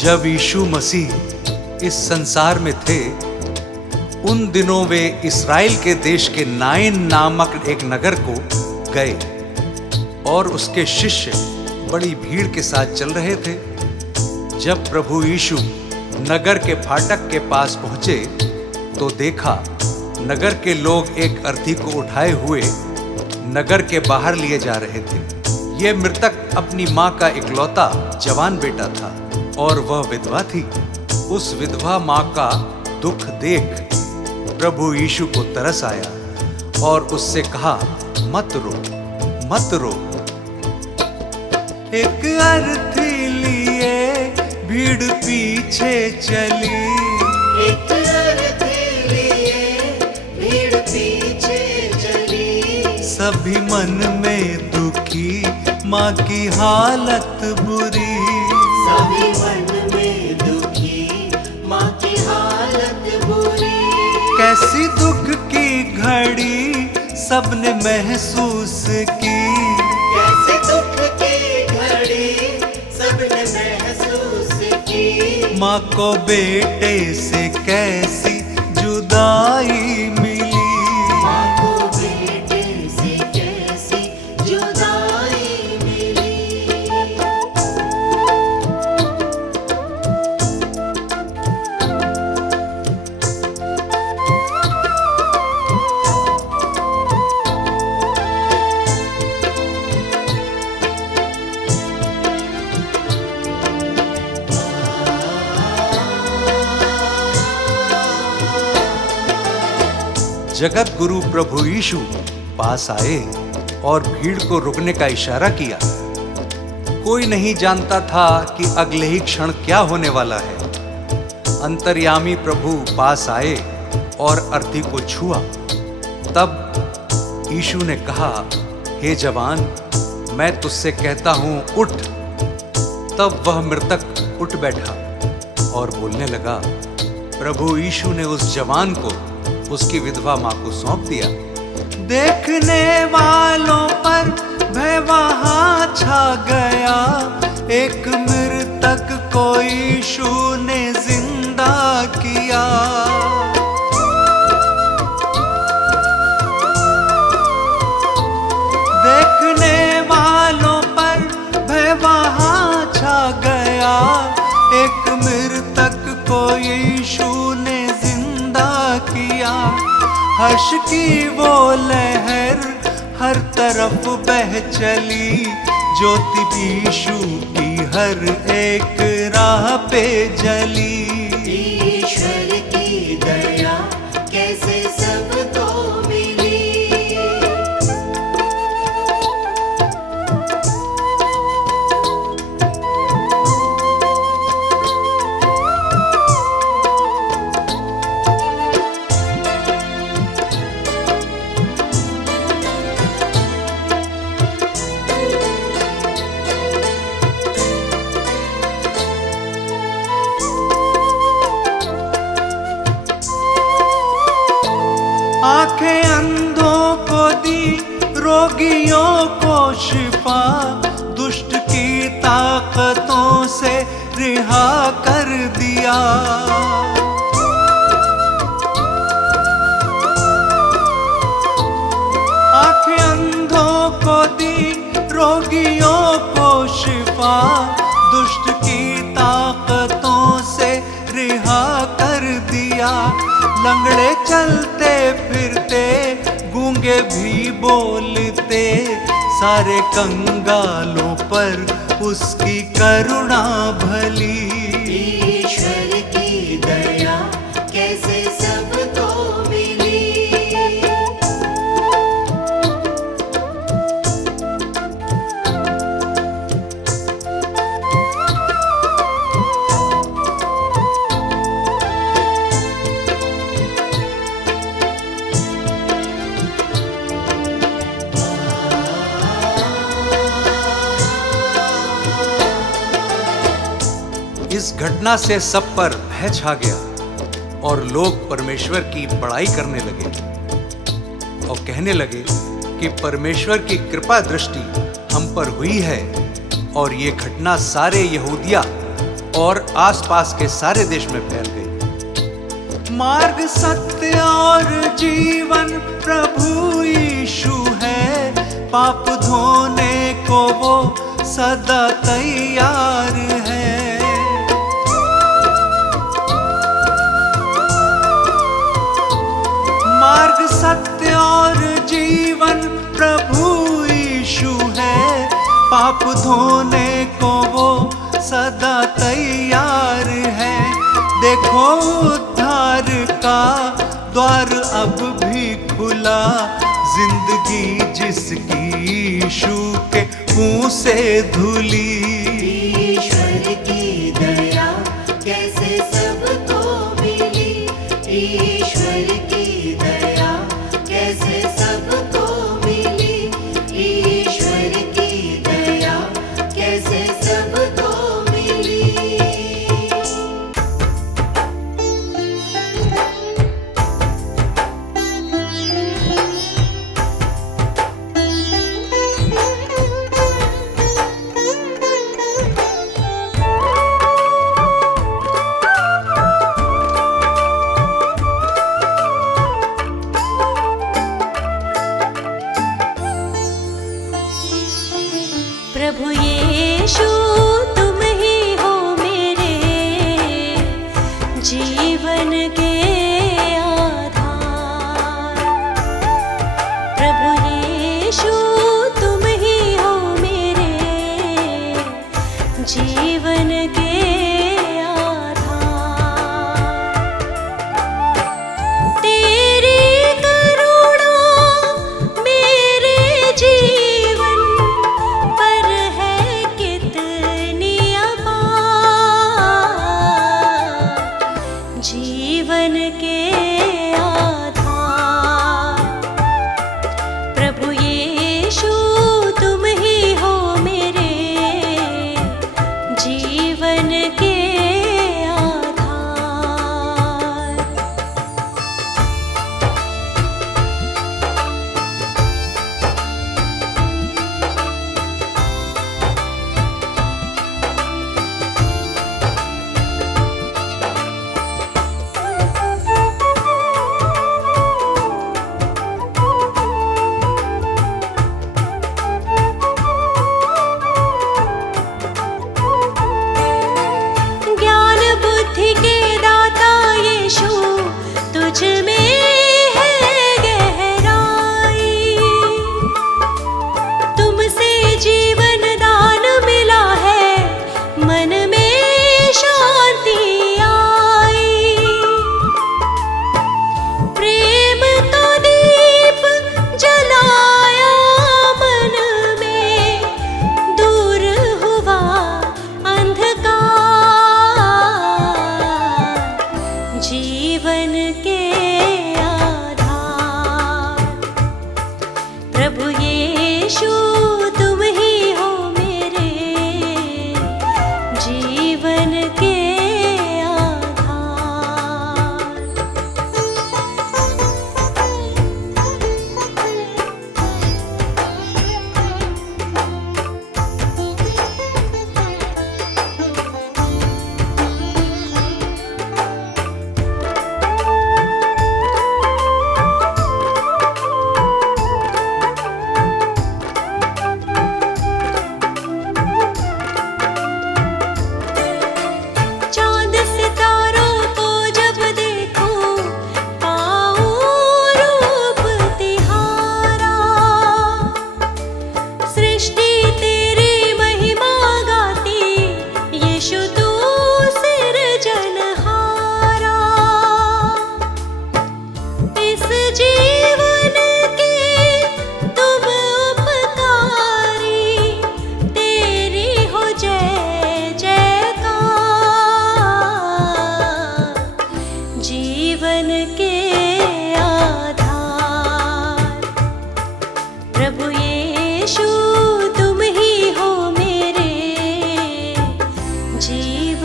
जब यीशु मसीह इस संसार में थे, उन दिनों वे इस्राएल के देश के नाइन नामक एक नगर को गए और उसके शिष्य बड़ी भीड़ के साथ चल रहे थे। जब प्रभु यीशु नगर के फाटक के पास पहुंचे तो देखा नगर के लोग एक अर्थी को उठाए हुए नगर के बाहर लिए जा रहे थे। ये मृतक अपनी माँ का इकलौता जवान बेटा था और वह विधवा थी। उस विधवा माँ का दुख देख प्रभु यीशु को तरस आया और उससे कहा, मत रो, मत रो। एक अर्थी लिए भीड़ पीछे चली, एक अर्थी लिए भीड़ पीछे चली। सभी मन में दुखी माँ की हालत बुरी। सभी मन में दुखी माँ की हालत बुरी। कैसी दुख की घड़ी सबने महसूस की। कैसे दुख की घड़ी सबने महसूस की। माँ को बेटे से कैसी जुदाई मिली। माँ को बेटे से कैसी जुदाई मिली। जगत गुरु प्रभु यीशु पास आए और भीड़ को रुकने का इशारा किया। कोई नहीं जानता था कि अगले ही क्षण क्या होने वाला है। अंतर्यामी प्रभु पास आए और अर्थी को छुआ। तब यीशु ने कहा, हे जवान, मैं तुझसे कहता हूं, उठ। तब वह मृतक उठ बैठा और बोलने लगा। प्रभु यीशु ने उस जवान को उसकी विधवा माँ को सौंप दिया। देखने वालों पर भय वहां छा गया। एक मृतक को यीशु ने जिंदा किया। देखने वालों पर भय वहां छा गया। एक मृतक को यीशु ने जिंदा किया। हर्ष की वो लहर हर तरफ बह चली। ज्योति यीशु की हर एक राह पे जली। ईश्वर की दया कैसे सबको मिली। आंखें अंधों को दी, रोगियों को शिफा। दुष्ट की ताकतों से रिहा कर दिया। आंखें अंधों को दी, रोगियों को शिफा। दुष्ट की ताकतों से रिहा कर दिया। लंगड़े चलते फिरते, गूंगे भी बोलते, सारे कंगालों पर उसकी करुणा भली। ईश्वर की दया कैसे सबको मिली। इस घटना से सब पर भय छा गया और लोग परमेश्वर की बड़ाई करने लगे और कहने लगे कि परमेश्वर की कृपा दृष्टि हम पर हुई है। और ये घटना सारे यहूदिया और आसपास के सारे देश में फैल गई। मार्ग, सत्य और जीवन प्रभु यीशु है, पाप धोने को वो सदा तैयार है। मार्ग, सत्य और जीवन प्रभु यीशु है, पाप धोने को वो सदा तैयार है। देखो उद्धार का द्वार अब भी खुला, जिंदगी जिसकी यीशु के मुंह से धुली। ईश्वर की दया कैसे सबको मिली। ईश्वर की दया कैसे सबको मिली। ईश्वर की दया कैसे सबको मिली।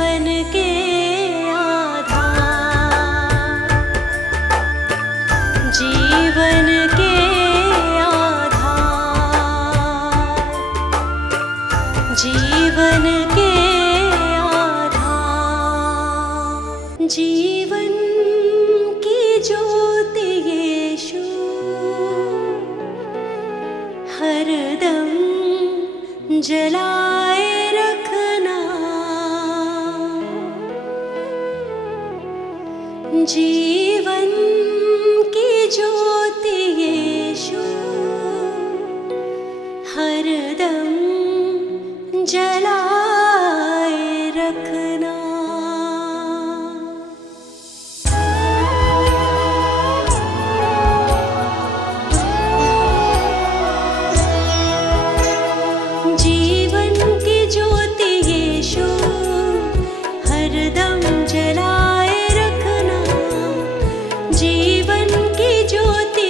जीवन के आधार, जीवन के आधार, जीवन के आधार। जीवन की ज्योति यीशु हरदम जलाए रखना। जीवन की ज्योति यीशु हरदम जलाए रखना। जीवन की ज्योति यीशु हरदम जलाए रखना। जीवन की ज्योति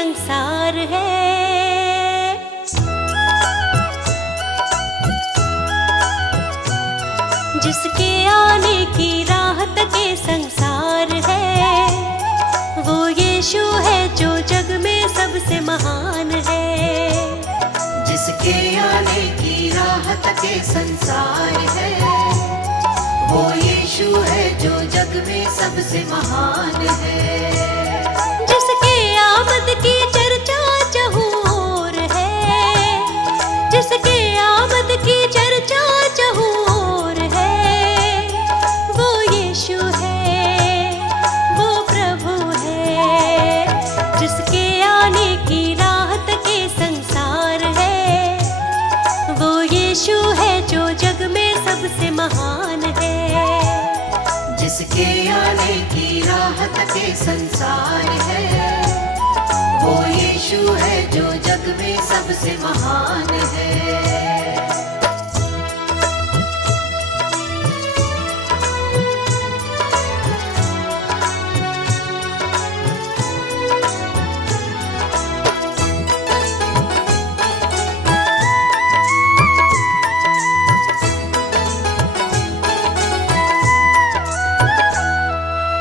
संसार है। जिसके आने की राह तक ये संसार है, वो यीशु है जो जग में सबसे महान है। जिसके आने की राह तक ये संसार है, वो यीशु है जो जग में सबसे महान है। जिसके आमद की चर्चा चहुँ ओर है, जिसके आमद की चर्चा चहुँ ओर है, वो यीशु है, वो प्रभु है। जिसके आने की राह तक ये संसार है, वो यीशु है जो जग में सबसे महान है। जिसके आने की राह तक ये संसार है, वो यीशु है जो जग में सबसे महान है।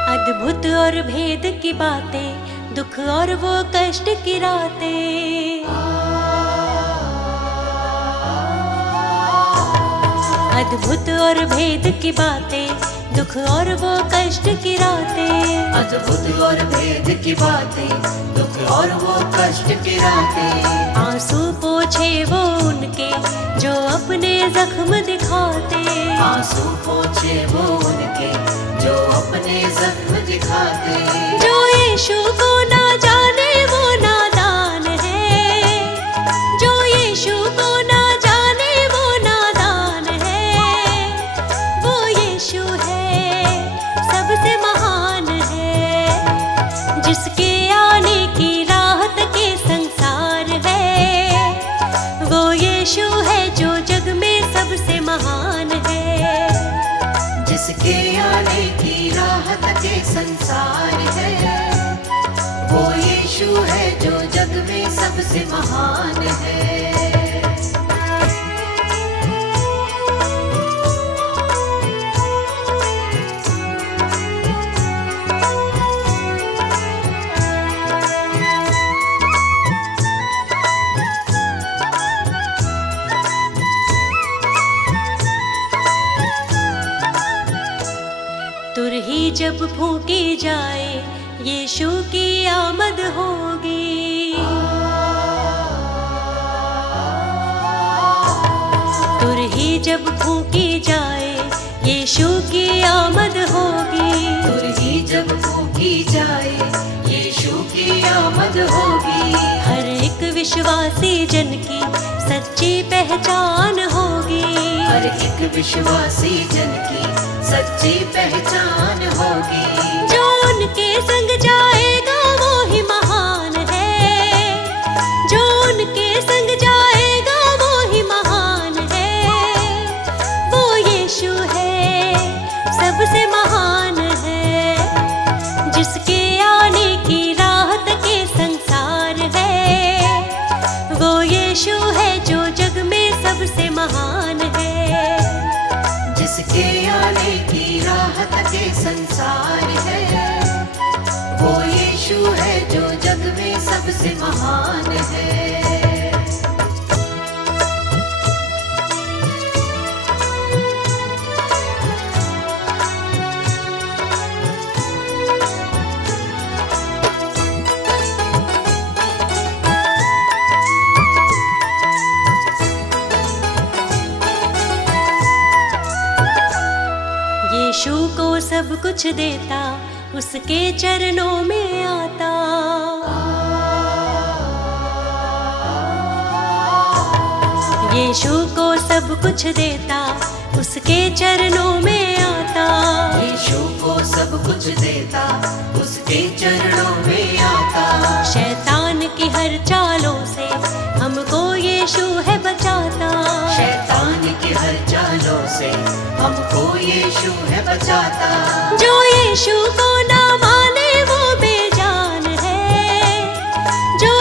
अद्भुत और भेद की बातें, दुख और वो कष्ट की रातें। अद्भुत और भेद की बातें, दुख और वो कष्ट की रातें। अद्भुत और भेद की बातें, दुख और वो कष्ट की रातें। आंसू पोछे वो उनके जो अपने जख्म दिखाते। आंसू पोछे वो उनके जो अपने जख्म दिखाते। जो यीशु को ना जाने वो नादान है, जो यीशु को ना जाने वो नादान है। वो यीशु है, सबसे महान है। जिसके आने की राह तक ये संसार है, वो यीशु है जो जग में सबसे महान है। जिसके आने की राह तक ये संसार है, वो यीशु है जो जग में सबसे महान है। तुरही जब फूकी जाए, यीशु की आमद होगी। तुरही जब फूकी जाए, यीशु की आमद होगी। तुरही जब फूकी जाए, यीशु की आमद होगी। हर एक विश्वासी जन की सच्ची पहचान होगी। हर एक विश्वासी जन की सच्ची पहचान होगी। जो उनके संग जाएगा वो ही महान है, जो उनके संग जाएगा वो ही महान है। वो यीशु है, सबसे महान है। जिसके आने की राह तक ये संसार है, वो यीशु है जो जग में सबसे महान है। जिसके आने की राह तक ये संसार है, वो यीशु है जो जग में सबसे महान है। यीशु को सब कुछ देता, उसके चरणों में आता। यीशु को सब कुछ देता, उसके चरणों में आता। यीशु को सब कुछ देता, उसके चरणों में आता। शैतान की हर चालों से हमको यीशु है बचाता। शैतान की हर चालों से हमको यीशु है बचाता। जो यीशु को ना माने वो बेजान है, जो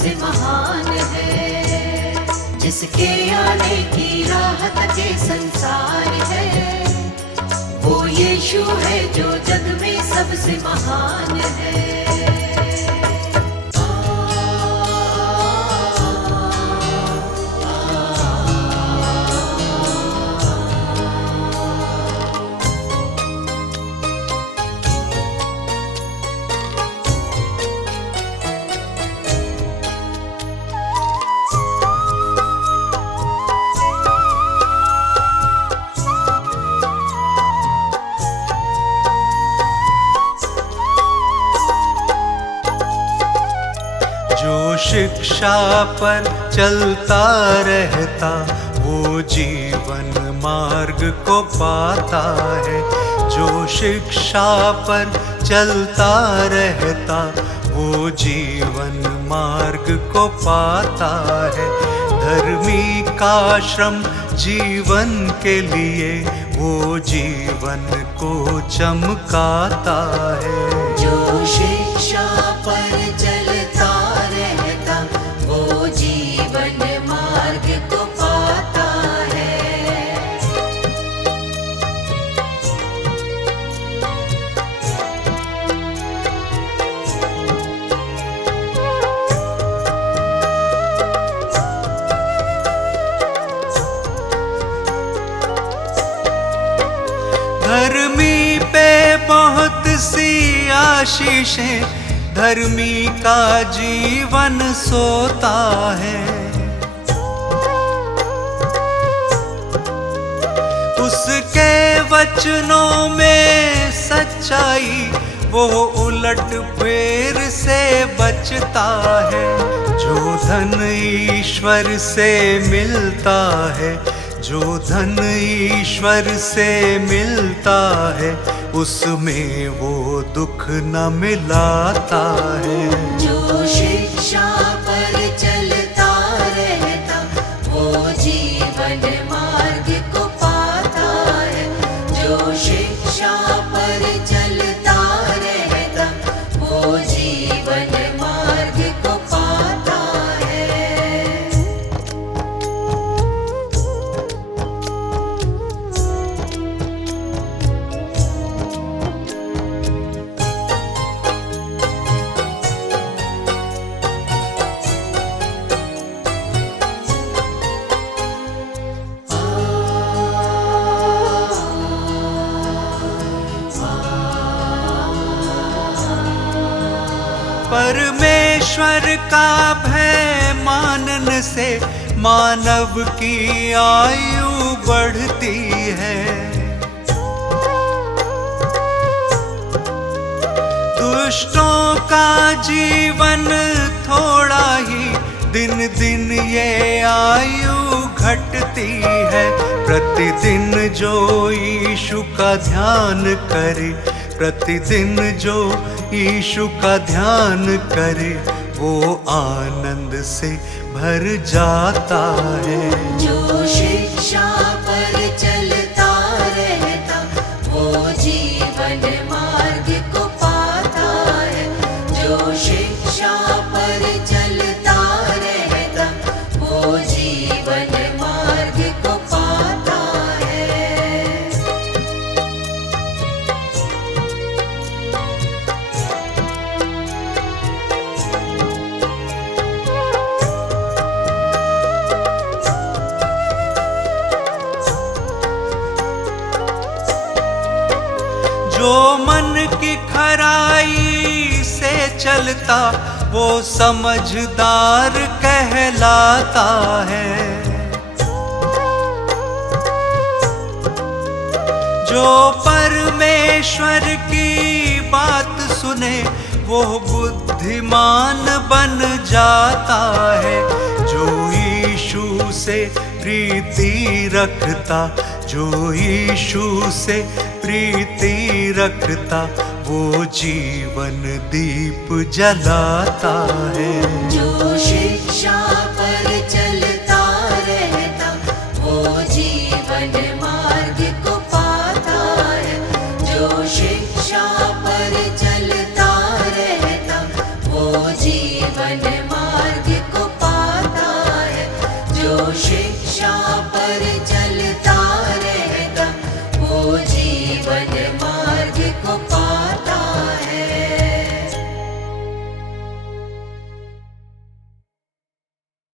सबसे महान है। जिसके आने की राह तके संसार है, वो यीशु है जो जग में सबसे महान है। जो शिक्षा पर चलता रहता वो जीवन मार्ग को पाता है। जो शिक्षा पर चलता रहता वो जीवन मार्ग को पाता है। धर्मी का श्रम जीवन के लिए वो जीवन को चमकाता है। जो शिक्षा पर चलता रहता वो जीवन मार्ग को पाता है। धर्मी पे बहुत सी आशीषें, धर्मी का जीवन सोता है। उसके वचनों में सच्चाई वो उलट फेर से बचता है। जो धन ईश्वर से मिलता है, जो धन ईश्वर से मिलता है, उसमें वो दुख न मिलाता है। जो शिक्षा पर चलता रहता वो जीवन मार्ग को पाता है। जो शिक्षा पर चलता रहता वो जीवन मार्ग को पाता है। परमेश्वर का भय मानने से मानव की आयु बढ़ती है। दुष्टों का जीवन थोड़ा ही, दिन दिन ये आयु घटती है। प्रतिदिन जो यीशु का ध्यान करे, प्रतिदिन जो यीशु का ध्यान करे, वो आनंद से भर जाता है। जो शिक्षा पर चलता रहता वो जीवन मार्ग को पाता है। जो शिक्षा पर चलता रहता वो जीवन मार्ग को पाता है। जो मन की खराई से चलता वो समझदार कहलाता है। जो परमेश्वर की बात सुने वो बुद्धिमान बन जाता है। जो यीशु से प्रीति रखता, जो यीशु से प्रीति रखता, वो जीवन दीप जलाता है। जो शिक्षा पर चलता रहता वो जीवन मार्ग को पाता है। जो शिक्षा पर चलता रहता वो जीवन मार्ग शिक्षा पर